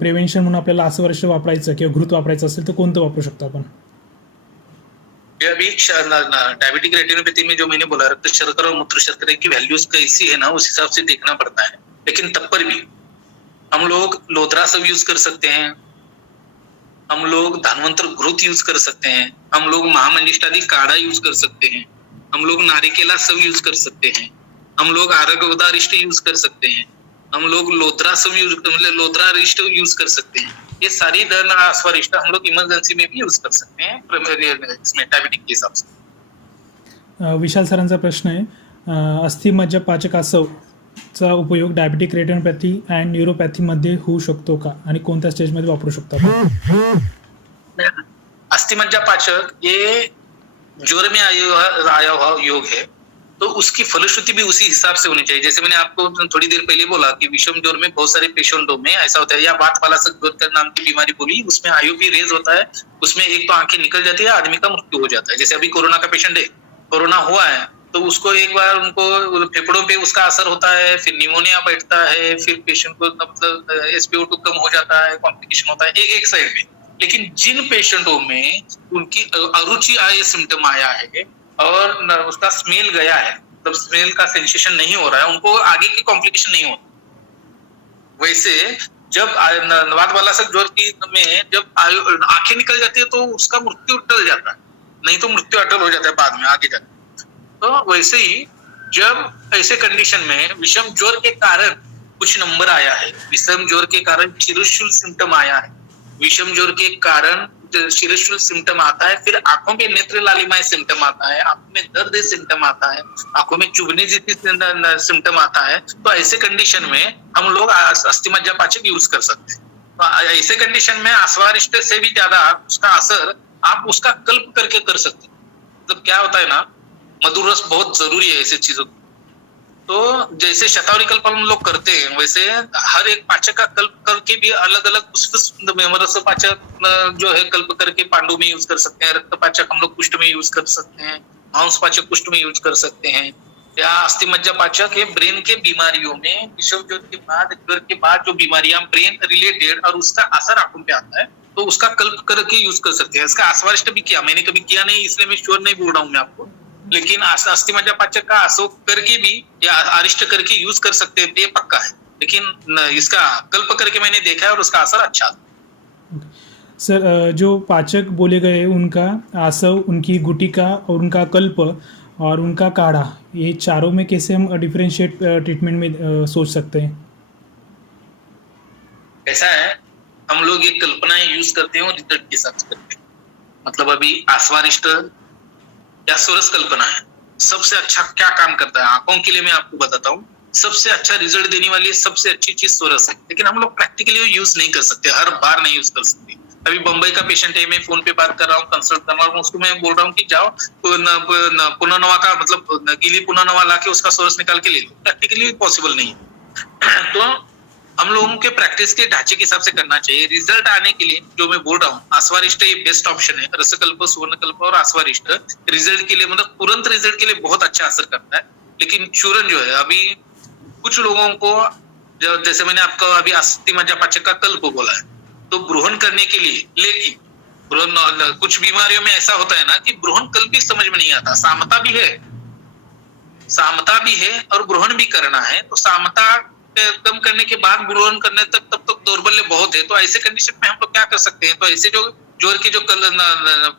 प्रिव्हेन्शन म्हणून आपल्याला आसवरिष्ठ वापरायचं किंवा घृत वापरायचं असेल तर कोणतं वापरू शकतो आपण? अभी डायबिटिक रेटिनोपैथी में जो मैंने बोला, रक्त शर्करा और मूत्र शर्करा की वैल्यूज कैसी है ना, उस हिसाब से देखना पड़ता है. लेकिन तब पर भी हम लोग लोद्रा सब यूज कर सकते हैं, हम लोग धानवंतर घृत यूज कर सकते हैं, हम लोग महामंजिष्ठादि काढ़ा यूज कर सकते हैं, हम लोग नारिकेला सब यूज कर सकते हैं, हम लोग आरोग्यवदारिष्ट यूज कर सकते हैं, हम लोग लोद्रा सब यूज मतलब लोद्रा रिष्ट यूज कर सकते हैं. ये सारी स्वारिष्ट हम लोग इमरजेंसी में भी यूज कर सकते हैं इसमें डायबिटिक के हिसाब से. विशाल सरांचा प्रश्न आहे, अस्थिमज्जा पाचकासव चा उपयोग डायबिटिक रेटिनोपॅथी अँड न्यूरोपॅथीमध्ये होऊ शकतो का आणि कोणत्या स्टेजमध्ये वापरू शकतो आपण? अस्थिमज्जा पाचक ये ज्वर में आया हुआ योग है, तो उसकी फलश्रुति भी उसी हिसाब से होनी चाहिए। जैसे मैंने आपको थोड़ी देर पहले बोला कि विषम ज्वर में बहुत सारे पेशेंटों में ऐसा होता है, या वात वालासक ज्वर नाम की बीमारी बोली, उसमें आईओपी रेज होता है, उसमें एक तो आंखें निकल जाती है, आदमी का मृत्यु हो जाता है। जैसे अभी कोरोना का पेशेंट है, कोरोना हुआ है तो उसको एक बार उनको फेफड़ों पे उसका असर होता है, फिर निमोनिया बैठता है, फिर पेशेंट को मतलब SpO2 कम हो जाता है, कॉम्प्लिकेशन होता है एक साइड में। लेकिन जिन पेशेंटों में उनकी अरुचि आय सिम्टम आया है और उसका स्मेल गया है, मतलब स्मेल का सेंसेशन नहीं हो रहा है, उनको आगे की कॉम्प्लिकेशन नहीं होती। वैसे जब वात वालासक ज्वर की में जब आंखें निकल जाती है तो उसका मृत्यु टल जाता है, नहीं तो मृत्यु अटल हो जाता है बाद में आगे जाकर। तो वैसे ही जब ऐसे कंडीशन में विषम ज्वर के कारण कुछ नंबर आया है, विषम ज्वर के कारण शिरोशूल सिम्टम आया है, विषम ज्वर के कारण शिरोशूल सिम्टम आता है, फिर आंखों में नेत्र लालिमाएं सिम्टम आता है, आंखों में दर्द सिम्टम आता है, आंखों में चुभने जैसी सिम्टम आता है, तो ऐसे कंडीशन में हम लोग अस्थिमज्जा पाचक यूज कर सकते हैं। तो ऐसे कंडीशन में आश्वारिष्ट से भी ज्यादा उसका असर आप उसका कल्प करके कर सकते हैं। मतलब क्या होता है ना, मधुर रस बहुत जरूरी है ऐसी चीजों। तो जैसे शतावरी कल्प हम लोग करते हैं, वैसे हर एक पाचक का कल्प करके भी अलग अलग रस पाचक जो है कल्प करके पांडु में यूज कर सकते हैं, रक्त पाचक हम लोग कुष्ठ में यूज कर सकते हैं, मांस पाचक कुष्ठ में यूज कर सकते हैं, या अस्थिमज्जा पाचक है ब्रेन के बीमारियों में विषम ज्वर के बाद जो बीमारियां ब्रेन रिलेटेड और उसका असर आंखों पे आता है, तो उसका कल्प करके यूज कर सकते हैं। इसका आश्वारिष्ट भी किया, मैंने कभी किया नहीं इसलिए मैं श्योर नहीं बोल रहा हूँ मैं आपको, लेकिन अस्थिमज्जा पाचक का आसोक करके भी या अरिष्ट करके यूज कर सकते हैं, ये पक्का है। लेकिन इसका कल्प करके मैंने देखा है और उसका असर अच्छा है। सर, जो पाचक बोले गए उनका आसव, उनकी गुटिका और उनका कल्प और उनका काढ़ा, ये चारों में कैसे हम डिफरेंशिएट ट्रीटमेंट में सोच सकते हैं? ऐसा है, हम लोग ये कल्पनाएं यूज करते हैं और रिजल्ट के साथ करते हैं। मतलब अभी आश्वारिष्ट या सोरस कल्पना है, सबसे अच्छा क्या काम करता है आंखों के लिए मैं आपको बताता हूँ। सबसे अच्छा रिजल्ट देने वाली सबसे अच्छी चीज सोरस है, लेकिन हम लोग प्रैक्टिकली यूज नहीं कर सकते, हर बार नहीं यूज कर सकते। अभी बम्बई का पेशेंट है, मैं फोन पे बात कर रहा हूँ, कंसल्ट कर रहा हूँ, उसको मैं बोल रहा हूँ कि जाओ पुनर्नवा का मतलब गीली पुनर्नवा लाके उसका सोरस निकाल के ले लो, प्रैक्टिकली पॉसिबल नहीं है। तो हम लोगों के प्रैक्टिस के ढांचे के हिसाब से करना चाहिए। रिजल्ट आने के लिए जो मैं बोल रहा हूँ, आश्वारिष्ट ये बेस्ट ऑप्शन है। रसकल्प, सुवर्णकल्प और आश्वारिष्ट रिजल्ट के लिए मतलब तुरंत रिजल्ट के लिए बहुत अच्छा असर करता है। लेकिन चूरन जो है, अभी कुछ लोगों को जैसे मैंने आपको अभी अस्थिमज्जा पाचक का कल्प बोला है, तो ब्रोहन करने के लिए, लेकिन कुछ बीमारियों में ऐसा होता है ना कि ब्रोहन कल्प भी समझ में नहीं आता, सामता भी है और ब्रोहन भी करना है, तो सामता कम करने के बाद ग्रोहन करने तक तब तक दौर्बल्य बहुत है। तो ऐसे कंडीशन में हम लोग क्या कर सकते हैं, तो ऐसे जो ज्वर के जो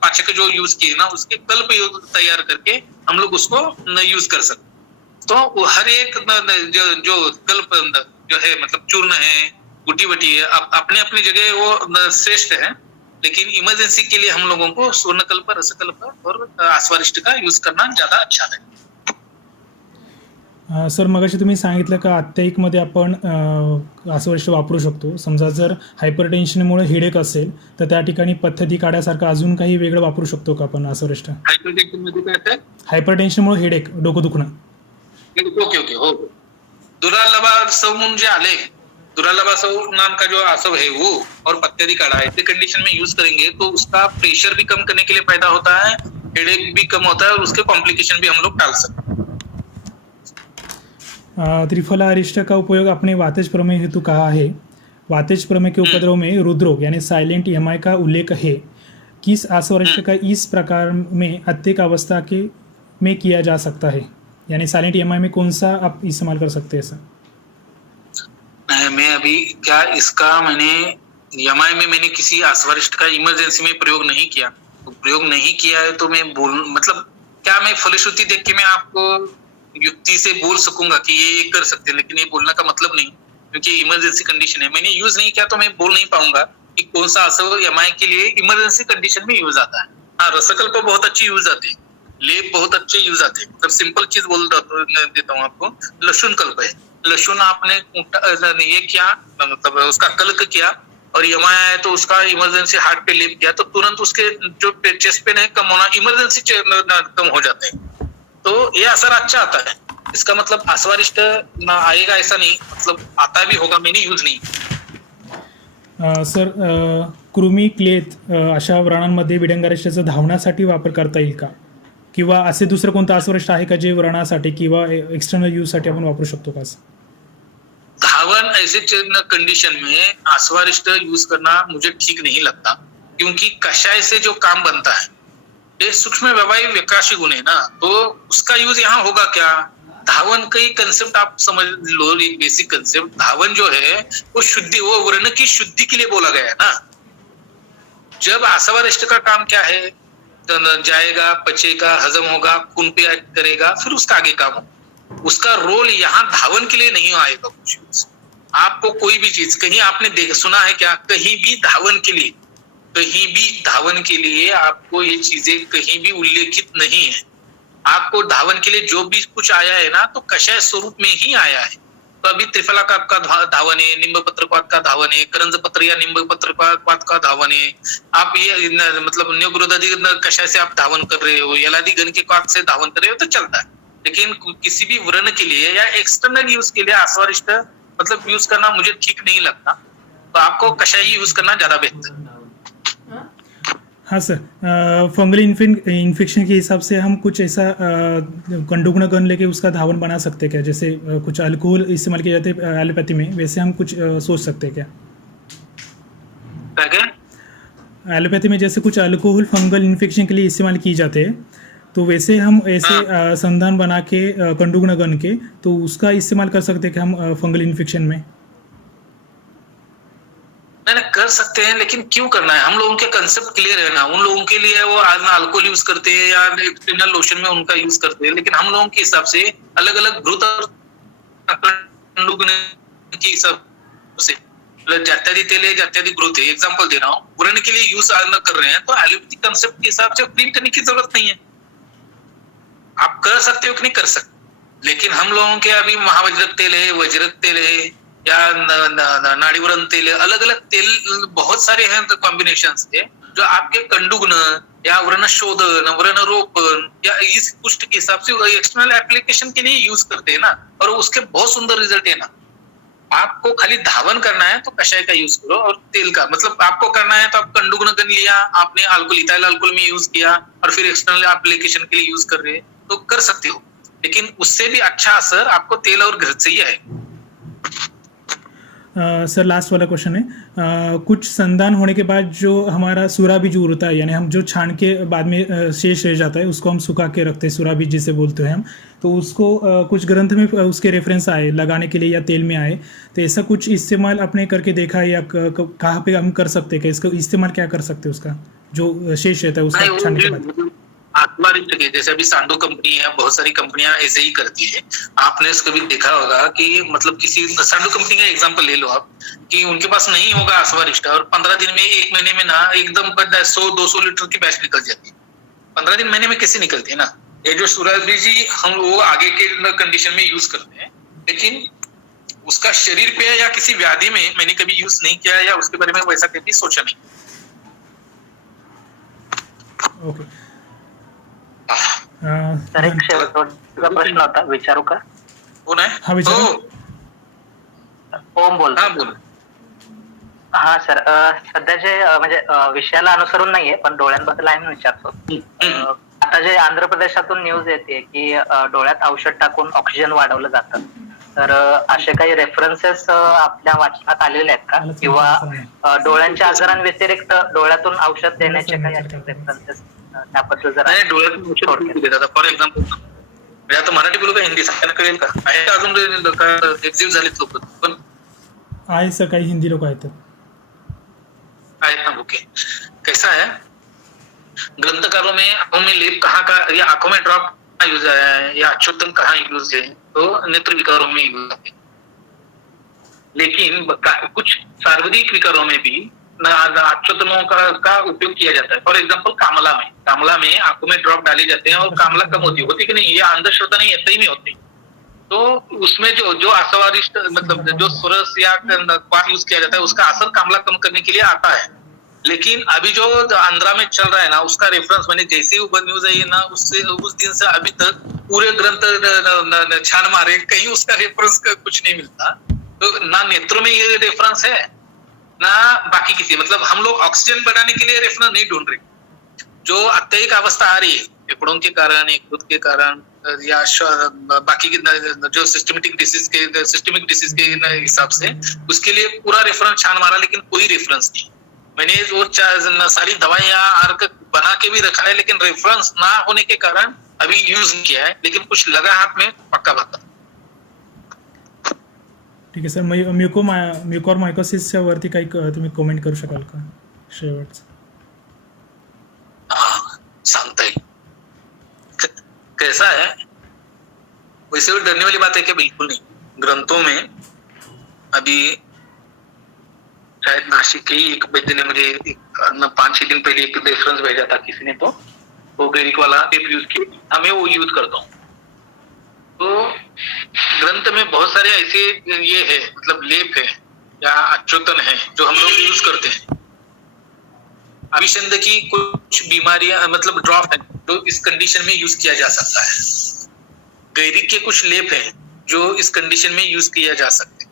पाचक जो यूज किए ना, उसके कल्प तैयार करके हम लोग उसको यूज कर सकते हैं। तो हर एक जो कल्प जो है, मतलब चूर्ण है, गुटी बटी है, अपने अपनी जगह वो श्रेष्ठ है, लेकिन इमरजेंसी के लिए हम लोगों को स्वर्णकल्प, रसकल्प और आश्वारिष्ट का यूज करना ज्यादा अच्छा है। सर, मगाशी तुम्ही सांगितलं का आत्यायिकमध्ये आपण आश्वारिष्ट वापरू शकतो. समजा जर हायपरटेन्शनमुळे हेडेक असेल तर त्या ठिकाणी पथ्यती काढ्यासारखं अजून काही वेगळं वापरू शकतो का आपण आश्वारिष्ट? हायपरटेन्शनमुळे हेडेक, डोकं दुखणं. ओके हो. दुरालभासव म्हणून जे आले, दुरालभासव नाम का जो आसव है वो और पथ्यती काढ़ा ऐसे कंडीशन में यूज करेंगे तो उसका प्रेशर भी कम करने के लिए फायदा होता है, हेडेक भी कम होता है और उसके कॉम्प्लिकेशन भी हम लोग टाल सकते हैं। त्रिफला अरिष्ट का उपयोग अपने वातेज प्रमेय हेतु कहा है. वातेज प्रमेय के उपद्रव में रुद्रोग यानी साइलेंट EMI का उल्लेख है. किस आश्वारिष्ट का इस प्रकार में अत्यधिक अवस्था के में किया जा सकता है, यानी साइलेंट EMI में कौन सा आप इस्तेमाल कर सकते हैं सर? मैं अभी क्या इसका मैंने EMI में मैंने किसी आश्वारिष्ट का इमरजेंसी में प्रयोग नहीं किया, तो प्रयोग नहीं किया है तो मैं मतलब क्या मैं फलश्रुति देख के मैं आपको युक्ति से बोल सकूंगा कि ये कर सकते हैं, लेकिन ये बोलने का मतलब नहीं, क्योंकि इमरजेंसी कंडीशन है, मैंने यूज नहीं किया तो मैं बोल नहीं पाऊंगा कि कौन सा असर EMI के लिए इमरजेंसी कंडीशन में यूज आता है। हाँ, रसकल्प बहुत अच्छी यूज आती है, लेप बहुत अच्छे यूज आते हैं। मतलब सिंपल चीज बोल देता हूँ आपको, लहसुन कल्प है, लहसुन आपने ये किया, मतलब उसका कल्क किया, और यमा है तो उसका इमरजेंसी हार्ट पे लेप किया, तो तुरंत उसके जो चेस्ट पेन है कम होना, इमरजेंसी कम हो जाते हैं। तो ये असर अच्छा आता है। इसका मतलब आस्वारिष्ट ना आएगा ऐसा नहीं, मतलब आता भी होगा, मैंने यूज नहीं। सर, कृमी क्लेत अशा व्रणांमध्ये विडंगारिष्टाचा धावण्यासाठी वापर करता येईल का, किंवा असे दुसरं कोणतं आस्वारिष्ट आहे का जे व्रणासाठी किंवा एक्सटर्नल यूजसाठी आपण वापरू शकतो का? धावन ऐसे कंडीशन में आस्वारिष्ट यूज करना मुझे ठीक नहीं लगता, क्योंकि कषाय से जो काम बनता है ये सूक्ष्म व्यवहारिक विकासी गुण है ना, तो उसका यूज यहाँ होगा क्या? धावन का कंसेप्ट आप समझ लो, एक बेसिक कंसेप्ट, धावन जो है वो शुद्धि, वो वर्ण की शुद्धि के लिए बोला गया है ना। जब आस्वारिष्ट का काम क्या है? जाएगा, पचेगा, हजम होगा, खून पे एक्ट करेगा, फिर उसका आगे काम होगा। उसका रोल यहाँ धावन के लिए नहीं आएगा कुछ। आपको कोई भी चीज कहीं आपने सुना है क्या? कहीं भी धावन के लिए आपको ये चीजें कहीं भी उल्लेखित नहीं है। आपको धावन के लिए जो भी कुछ आया है ना, तो कषाय स्वरूप में ही आया है। तो अभी त्रिफलाकाप का धावन है, निम्ब पत्रपात का धावन है, करंज पत्र या निम्ब पत्रपात का धावन है। आप ये मतलब न्योग्रोदादि कषाय से आप धावन कर रहे हो, यलादि गण के पात से धावन कर रहे हो तो चलता है, लेकिन किसी भी व्रण के लिए या एक्सटर्नल यूज के लिए आस्वारिष्ट मतलब यूज करना मुझे ठीक नहीं लगता। तो आपको कषाय यूज करना ज्यादा बेहतर। हाँ सर, फंगल इन्फेक्शन के हिसाब से हम कुछ ऐसा कंडुगना गन लेके उसका धावन बना सकते हैं क्या? जैसे कुछ अल्कोहल इस्तेमाल किए जाते हैं एलोपैथी में, वैसे हम कुछ सोच सकते हैं क्या? एलोपैथी में जैसे कुछ अल्कोहल फंगल इन्फेक्शन के लिए इस्तेमाल किए जाते हैं, तो वैसे हम ऐसे संधान बना के कंडुगना गन के, तो उसका इस्तेमाल कर सकते हैं कि हम फंगल इन्फेक्शन में? नहीं कर सकते हैं, लेकिन क्यों करना है? हम लोगों के कंसेप्ट क्लियर है ना। उन लोगों के लिए वो आज ना अल्कोहल यूज करते हैं या एक्सटर्नल लोशन में उनका यूज करते हैं, लेकिन हम लोगों के हिसाब से अलग अलग घृत के हिसाब से जात्यादि तेल है, जात्यादि घृत है, एग्जाम्पल दे रहा हूँ, व्रण के लिए यूज कर रहे हैं, तो एलोपैथिक कंसेप्ट के हिसाब से क्लीन करने की जरूरत नहीं है। आप कर सकते हो कि नहीं कर सकते, लेकिन हम लोगों के अभी महावज्रक तेल है, वज्रक तेल है या नाड़ीवरण तेल है, अलग अलग तेल बहुत सारे हैं कॉम्बिनेशन है, जो आपके कंडुग्न या व्रण शोधन, व्रण रोपण या इस पुष्ट के हिसाब से एक्सटर्नल एप्लीकेशन के लिए यूज करते हैं ना, और उसके बहुत सुंदर रिजल्ट है ना। आपको खाली धावन करना है तो कषाय का यूज करो, और तेल का मतलब आपको करना है तो आप कंडुग्न गन लिया, आपने अल्कोहल इथाइल अल्कोहल में यूज किया और फिर एक्सटर्नल एप्लीकेशन के लिए यूज कर रहे हैं तो कर सकते हो, लेकिन उससे भी अच्छा असर आपको तेल और घृत से ही है। सर, लास्ट वाला क्वेश्चन है, कुछ संधान होने के बाद जो हमारा सूरा बीज होता है, यानी हम जो छान के बाद में शेष रह जाता है उसको हम सुखा के रखते हैं, सूरा बीज जिसे बोलते हैं हम, तो उसको कुछ ग्रंथ में उसके रेफरेंस आए लगाने के लिए या तेल में आए, तो ऐसा कुछ इस्तेमाल आपने करके देखा है या कहाँ पे हम कर सकते हैं? इसका इस्तेमाल क्या कर सकते हैं उसका जो शेष रहता है उसका छानने के बाद? आत्मारिष्ट के जैसे अभी सांडो कंपनी है, बहुत सारी कंपनियां ऐसे ही करती है। आपने कभी देखा होगा कि मतलब किसी सांडो कंपनी का एग्जांपल ले लो आप, कि उनके पास नहीं होगा आस्वारिष्ट और 15 दिन में, 1 महीने में ना एकदम 100-200 लीटर की बैच निकल जाती है। 15 दिन महीने में कैसे निकलती है ना। ये जो सूरजबीजी हम वो आगे के कंडीशन में यूज करते हैं, लेकिन उसका शरीर पे या किसी व्याधि में मैंने कभी यूज नहीं किया या उसके बारे में वैसा कभी सोचा नहीं। ओके सर, एक शेवटचा प्रश्न होता, विचारू का? कोण आहे? हा विचार. ओम बोलतो. हा बोल. हा सर, सध्या जे म्हणजे विषयाला अनुसरून नाहीये पण डोळ्यांबद्दल आहे मी विचारतो. आता जे आंध्र प्रदेशातून न्यूज येते की डोळ्यात औषध टाकून ऑक्सिजन वाढवलं जातं, तर असे काही रेफरन्सेस आपल्या वाचनात आलेले आहेत का? किंवा डोळ्यांच्या आजारांव्यतिरिक्त डोळ्यातून औषध देण्याचे काही असे रेफरन्सेस त्याबद्दल जरा देतात? फॉर एक्झाम्पल म्हणजे आता मराठी बोलू का हिंदी सांगायला कळेल का? आहे का अजून एक्झिट झालेत लोक? पण आहे सर, काही हिंदी लोक आहेत ना. ओके, कैसा है ग्रंथकारों में आंखों में लेप कहाँ का या आंखों में ड्रॉप कहाँ यूज है या अच्युतन कहाँ यूज है? तो नेत्र विकारों में यूज है, लेकिन कुछ सार्वजनिक विकारों में भी अच्युतनों का उपयोग किया जाता है। फॉर एग्जाम्पल कामला में आंखों में ड्रॉप डाले जाते हैं और कामला कम होती है कि नहीं? ये अंधश्रद्धा नहीं है, सही में होती है। तो उसमें जो जो आसवारिष्ट मतलब जो स्वरस या क्वार यूज किया जाता है उसका असर कामला कम करने के लिए आता है। लेकिन अभी जो आंध्रा में चल रहा है ना उसका रेफरेंस मैंने जैसे ही ऊपर न्यूज आई है ना उससे उस दिन से अभी तक पूरे ग्रंथ छान मारे कहीं उसका रेफरेंस का कुछ नहीं मिलता। तो ना नेत्रों में ये रेफरेंस है ना बाकी किसी मतलब हम लोग ऑक्सीजन बढ़ाने के लिए रेफरेंस नहीं ढूंढ रहे। जो अत्यधिक अवस्था आ रही है फेफड़ों के कारण यकृत के कारण या बाकी के जो सिस्टमिक डिसीज के हिसाब से उसके लिए पूरा रेफरेंस छान मारा लेकिन कोई रेफरेंस नहीं। मैंने वो सारी दवाइयां अर्क बना के भी रखा है लेकिन रेफरेंस ना होने के कारण अभी यूज नहीं किया है लेकिन कुछ लगा हाथ में पक्का बता। ठीक आहे सर, म्युकोरमायकोसिसच्या वरती काही तुम्ही कमेंट करू शकाल का शेवटचं? सांगता है कैसा है वैसे भी डरने वाली बात है कि बिल्कुल नहीं। ग्रंथों में अभी शायद नासिक के ही एक वैद्य ने मुझे 5-6 दिन पहले एक रेफरेंस भेजा था किसी ने, तो वो गैरिक वाला टेप यूज किया, हमें वो यूज करता हूँ। तो ग्रंथ में बहुत सारे ऐसे ये है मतलब लेप है या अच्युतन है जो हम लोग यूज करते हैं। अभिषंद की कुछ बीमारियां मतलब ड्रॉप है जो इस कंडीशन में यूज किया जा सकता है। गैरिक के कुछ लेप है जो इस कंडीशन में यूज किया जा सकते हैं।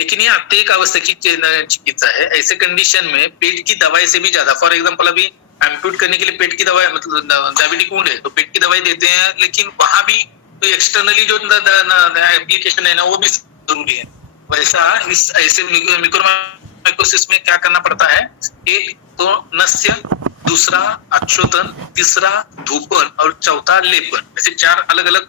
लेकिन ये अत्यधिक अवस्था की चिकित्सा है। ऐसे कंडीशन में पेट की दवाई से भी ज्यादा, फॉर एग्जांपल अभी एम्प्यूट करने के लिए पेट की दवाई मतलब डायबिटिक वुंड है तो पेट की दवाई देते हैं, लेकिन वहां भी तो एक्सटर्नली जो एप्लीकेशन है ना वो भी जरूरी है। वैसा इस ऐसे म्युकोरमाइकोसिस में क्या करना पड़ता है, एक तो नस्य, दूसरा अच्युतन, तीसरा धूपन और चौथा लेपन, ऐसे 4 अलग अलग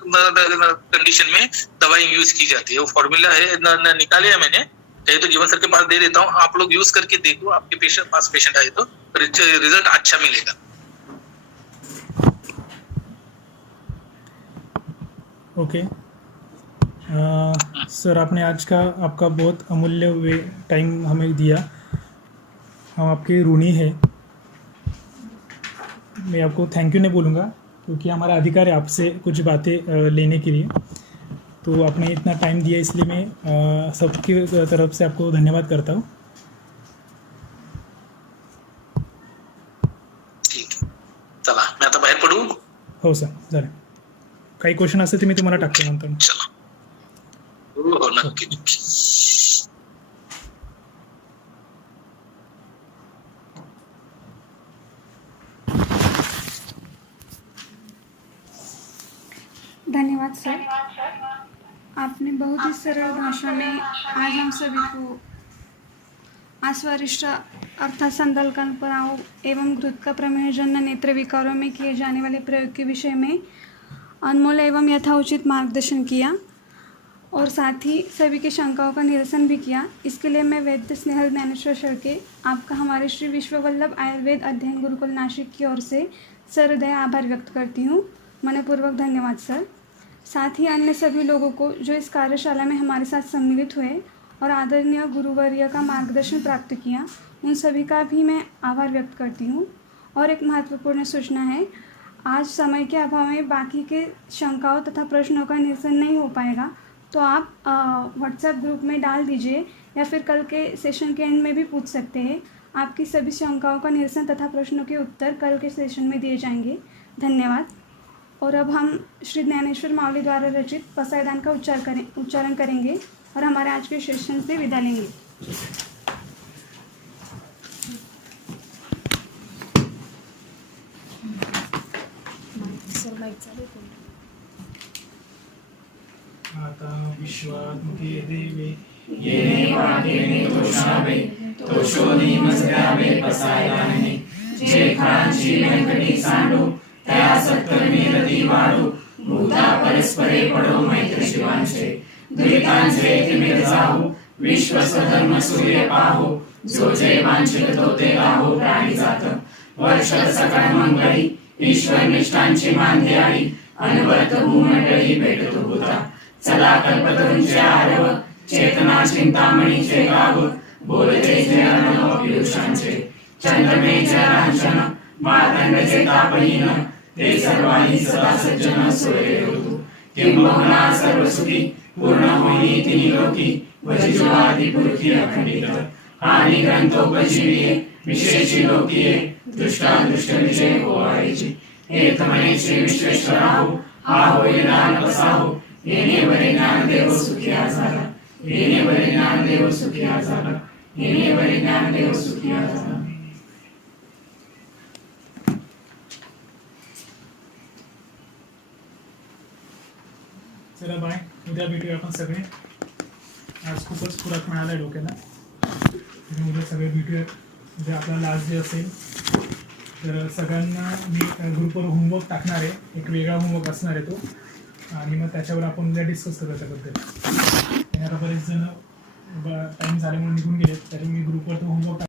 कंडीशन में दवाई यूज की जाती है। वो फॉर्मूला है निकाले है मैंने, चाहे तो जीवन सर के पास दे देता हूँ, आप लोग यूज करके देखो, आपके पास पेशेंट आए तो रिजल्ट अच्छा मिलेगा। ओके सर, आपने आज का आपका बहुत अमूल्य टाइम हमें दिया, हम आपके ऋणी हैं। मैं आपको थैंक यू नहीं बोलूँगा क्योंकि हमारा अधिकार है आपसे कुछ बातें लेने के लिए, तो आपने इतना टाइम दिया इसलिए मैं सबकी तरफ से आपको धन्यवाद करता हूँ। ठीक आहे, चला मी आता बाहेर पडू। हो सर, झालं. काही क्वेश्चन असेल तर मी तुम्हाला टाकतो नंतर. चला, हो नक्की नक्की। धन्यवाद सर, आपने बहुत ही सरल भाषा में आज हम सभी को आश्वरिष्ट अर्थात संकल्पनाओं एवं घृत का प्रमेहजन्य नेत्र विकारों में किए जाने वाले प्रयोग के विषय में अनमोल एवं यथाउचित मार्गदर्शन किया और साथ ही सभी के शंकाओं का निरसन भी किया। इसके लिए मैं वैद्य स्नेहल ज्ञानेश्वर शेळके आपका हमारे श्री विश्ववल्लभ आयुर्वेद अध्ययन गुरुकुल नासिक की ओर से सहृदय आभार व्यक्त करती हूँ। मनपूर्वक धन्यवाद सर। साथ ही अन्य सभी लोगों को जो इस कार्यशाला में हमारे साथ सम्मिलित हुए और आदरणीय गुरुवर्य का मार्गदर्शन प्राप्त किया, उन सभी का भी मैं आभार व्यक्त करती हूँ। और एक महत्वपूर्ण सूचना है, आज समय के अभाव में बाकी के शंकाओं तथा प्रश्नों का निरसन नहीं हो पाएगा, तो आप व्हाट्सएप ग्रुप में डाल दीजिए या फिर कल के सेशन के एंड में भी पूछ सकते हैं। आपकी सभी शंकाओं का निरसन तथा प्रश्नों के उत्तर कल के सेशन में दिए जाएंगे। धन्यवाद। और अब हम श्री ज्ञानेश्वर मावली द्वारा रचित पसायदान का उच्चारण करेंगे और हमारे आज के सेशन से विदा लेंगे। आता विश्वात्मके देवे येने वाक्येने तोषावे तोषोनी मजगावे पसायदाने जे खांची व्यंकटी सांडो त्या सत्कर्मी रती वाढो भूता परस्परे पडो मैत्र शिवांचे द्वैतांचे तिमिर जाहो विश्व स्वधर्म सूर्य पाहो जो जे वांछित तो ते गाहो प्राणी जात वर्षद सकळ मंगळी ईश्वर निष्ठांची मांध्याळी अनवर्त भूमंडळी भेटतो भूता चला कल्पतरूंचे आरव चेतना चिंतामणीचे गाव बोलते जे अनव पियुषांचे चंद्रमेचे लांछन मार्तंडचे तापणीन ते सर्वांनी सदा सज्जन सोयरे ऋतू किंबहुना सर्वसुखी पूर्ण होईनी तिनी लोकी वजिजवादी पुरखी अखंडित आणि ग्रंथोपजीविये विशेषी लोकीये दृष्टा दृष्ट विजय होवायची एक म्हणे श्री विश्वेश्वराहू हा होय ज्ञान बसाहू येणे वरे ज्ञानदेव सुखिया झाला येणे वरे ज्ञानदेव सुखिया झाला येणे वरे ज्ञानदेव सुखिया झाला. चला बाय, उद्या भेटूया आपण सगळे. आज खूपच फुराक मिळाला डोक्याला. तुम्ही उद्या सगळे भेटूयात. उद्या आपला लास्ट डे असेल तर सगळ्यांना मी ग्रुपवर होमवर्क टाकणार आहे. एक वेगळा होमवर्क असणार आहे तो, आणि मग त्याच्यावर आपण उद्या डिस्कस करू त्याबद्दल. आता बरेच जण टाईम झाल्यामुळे निघून गेले, तरी मी ग्रुपवर तो होमवर्क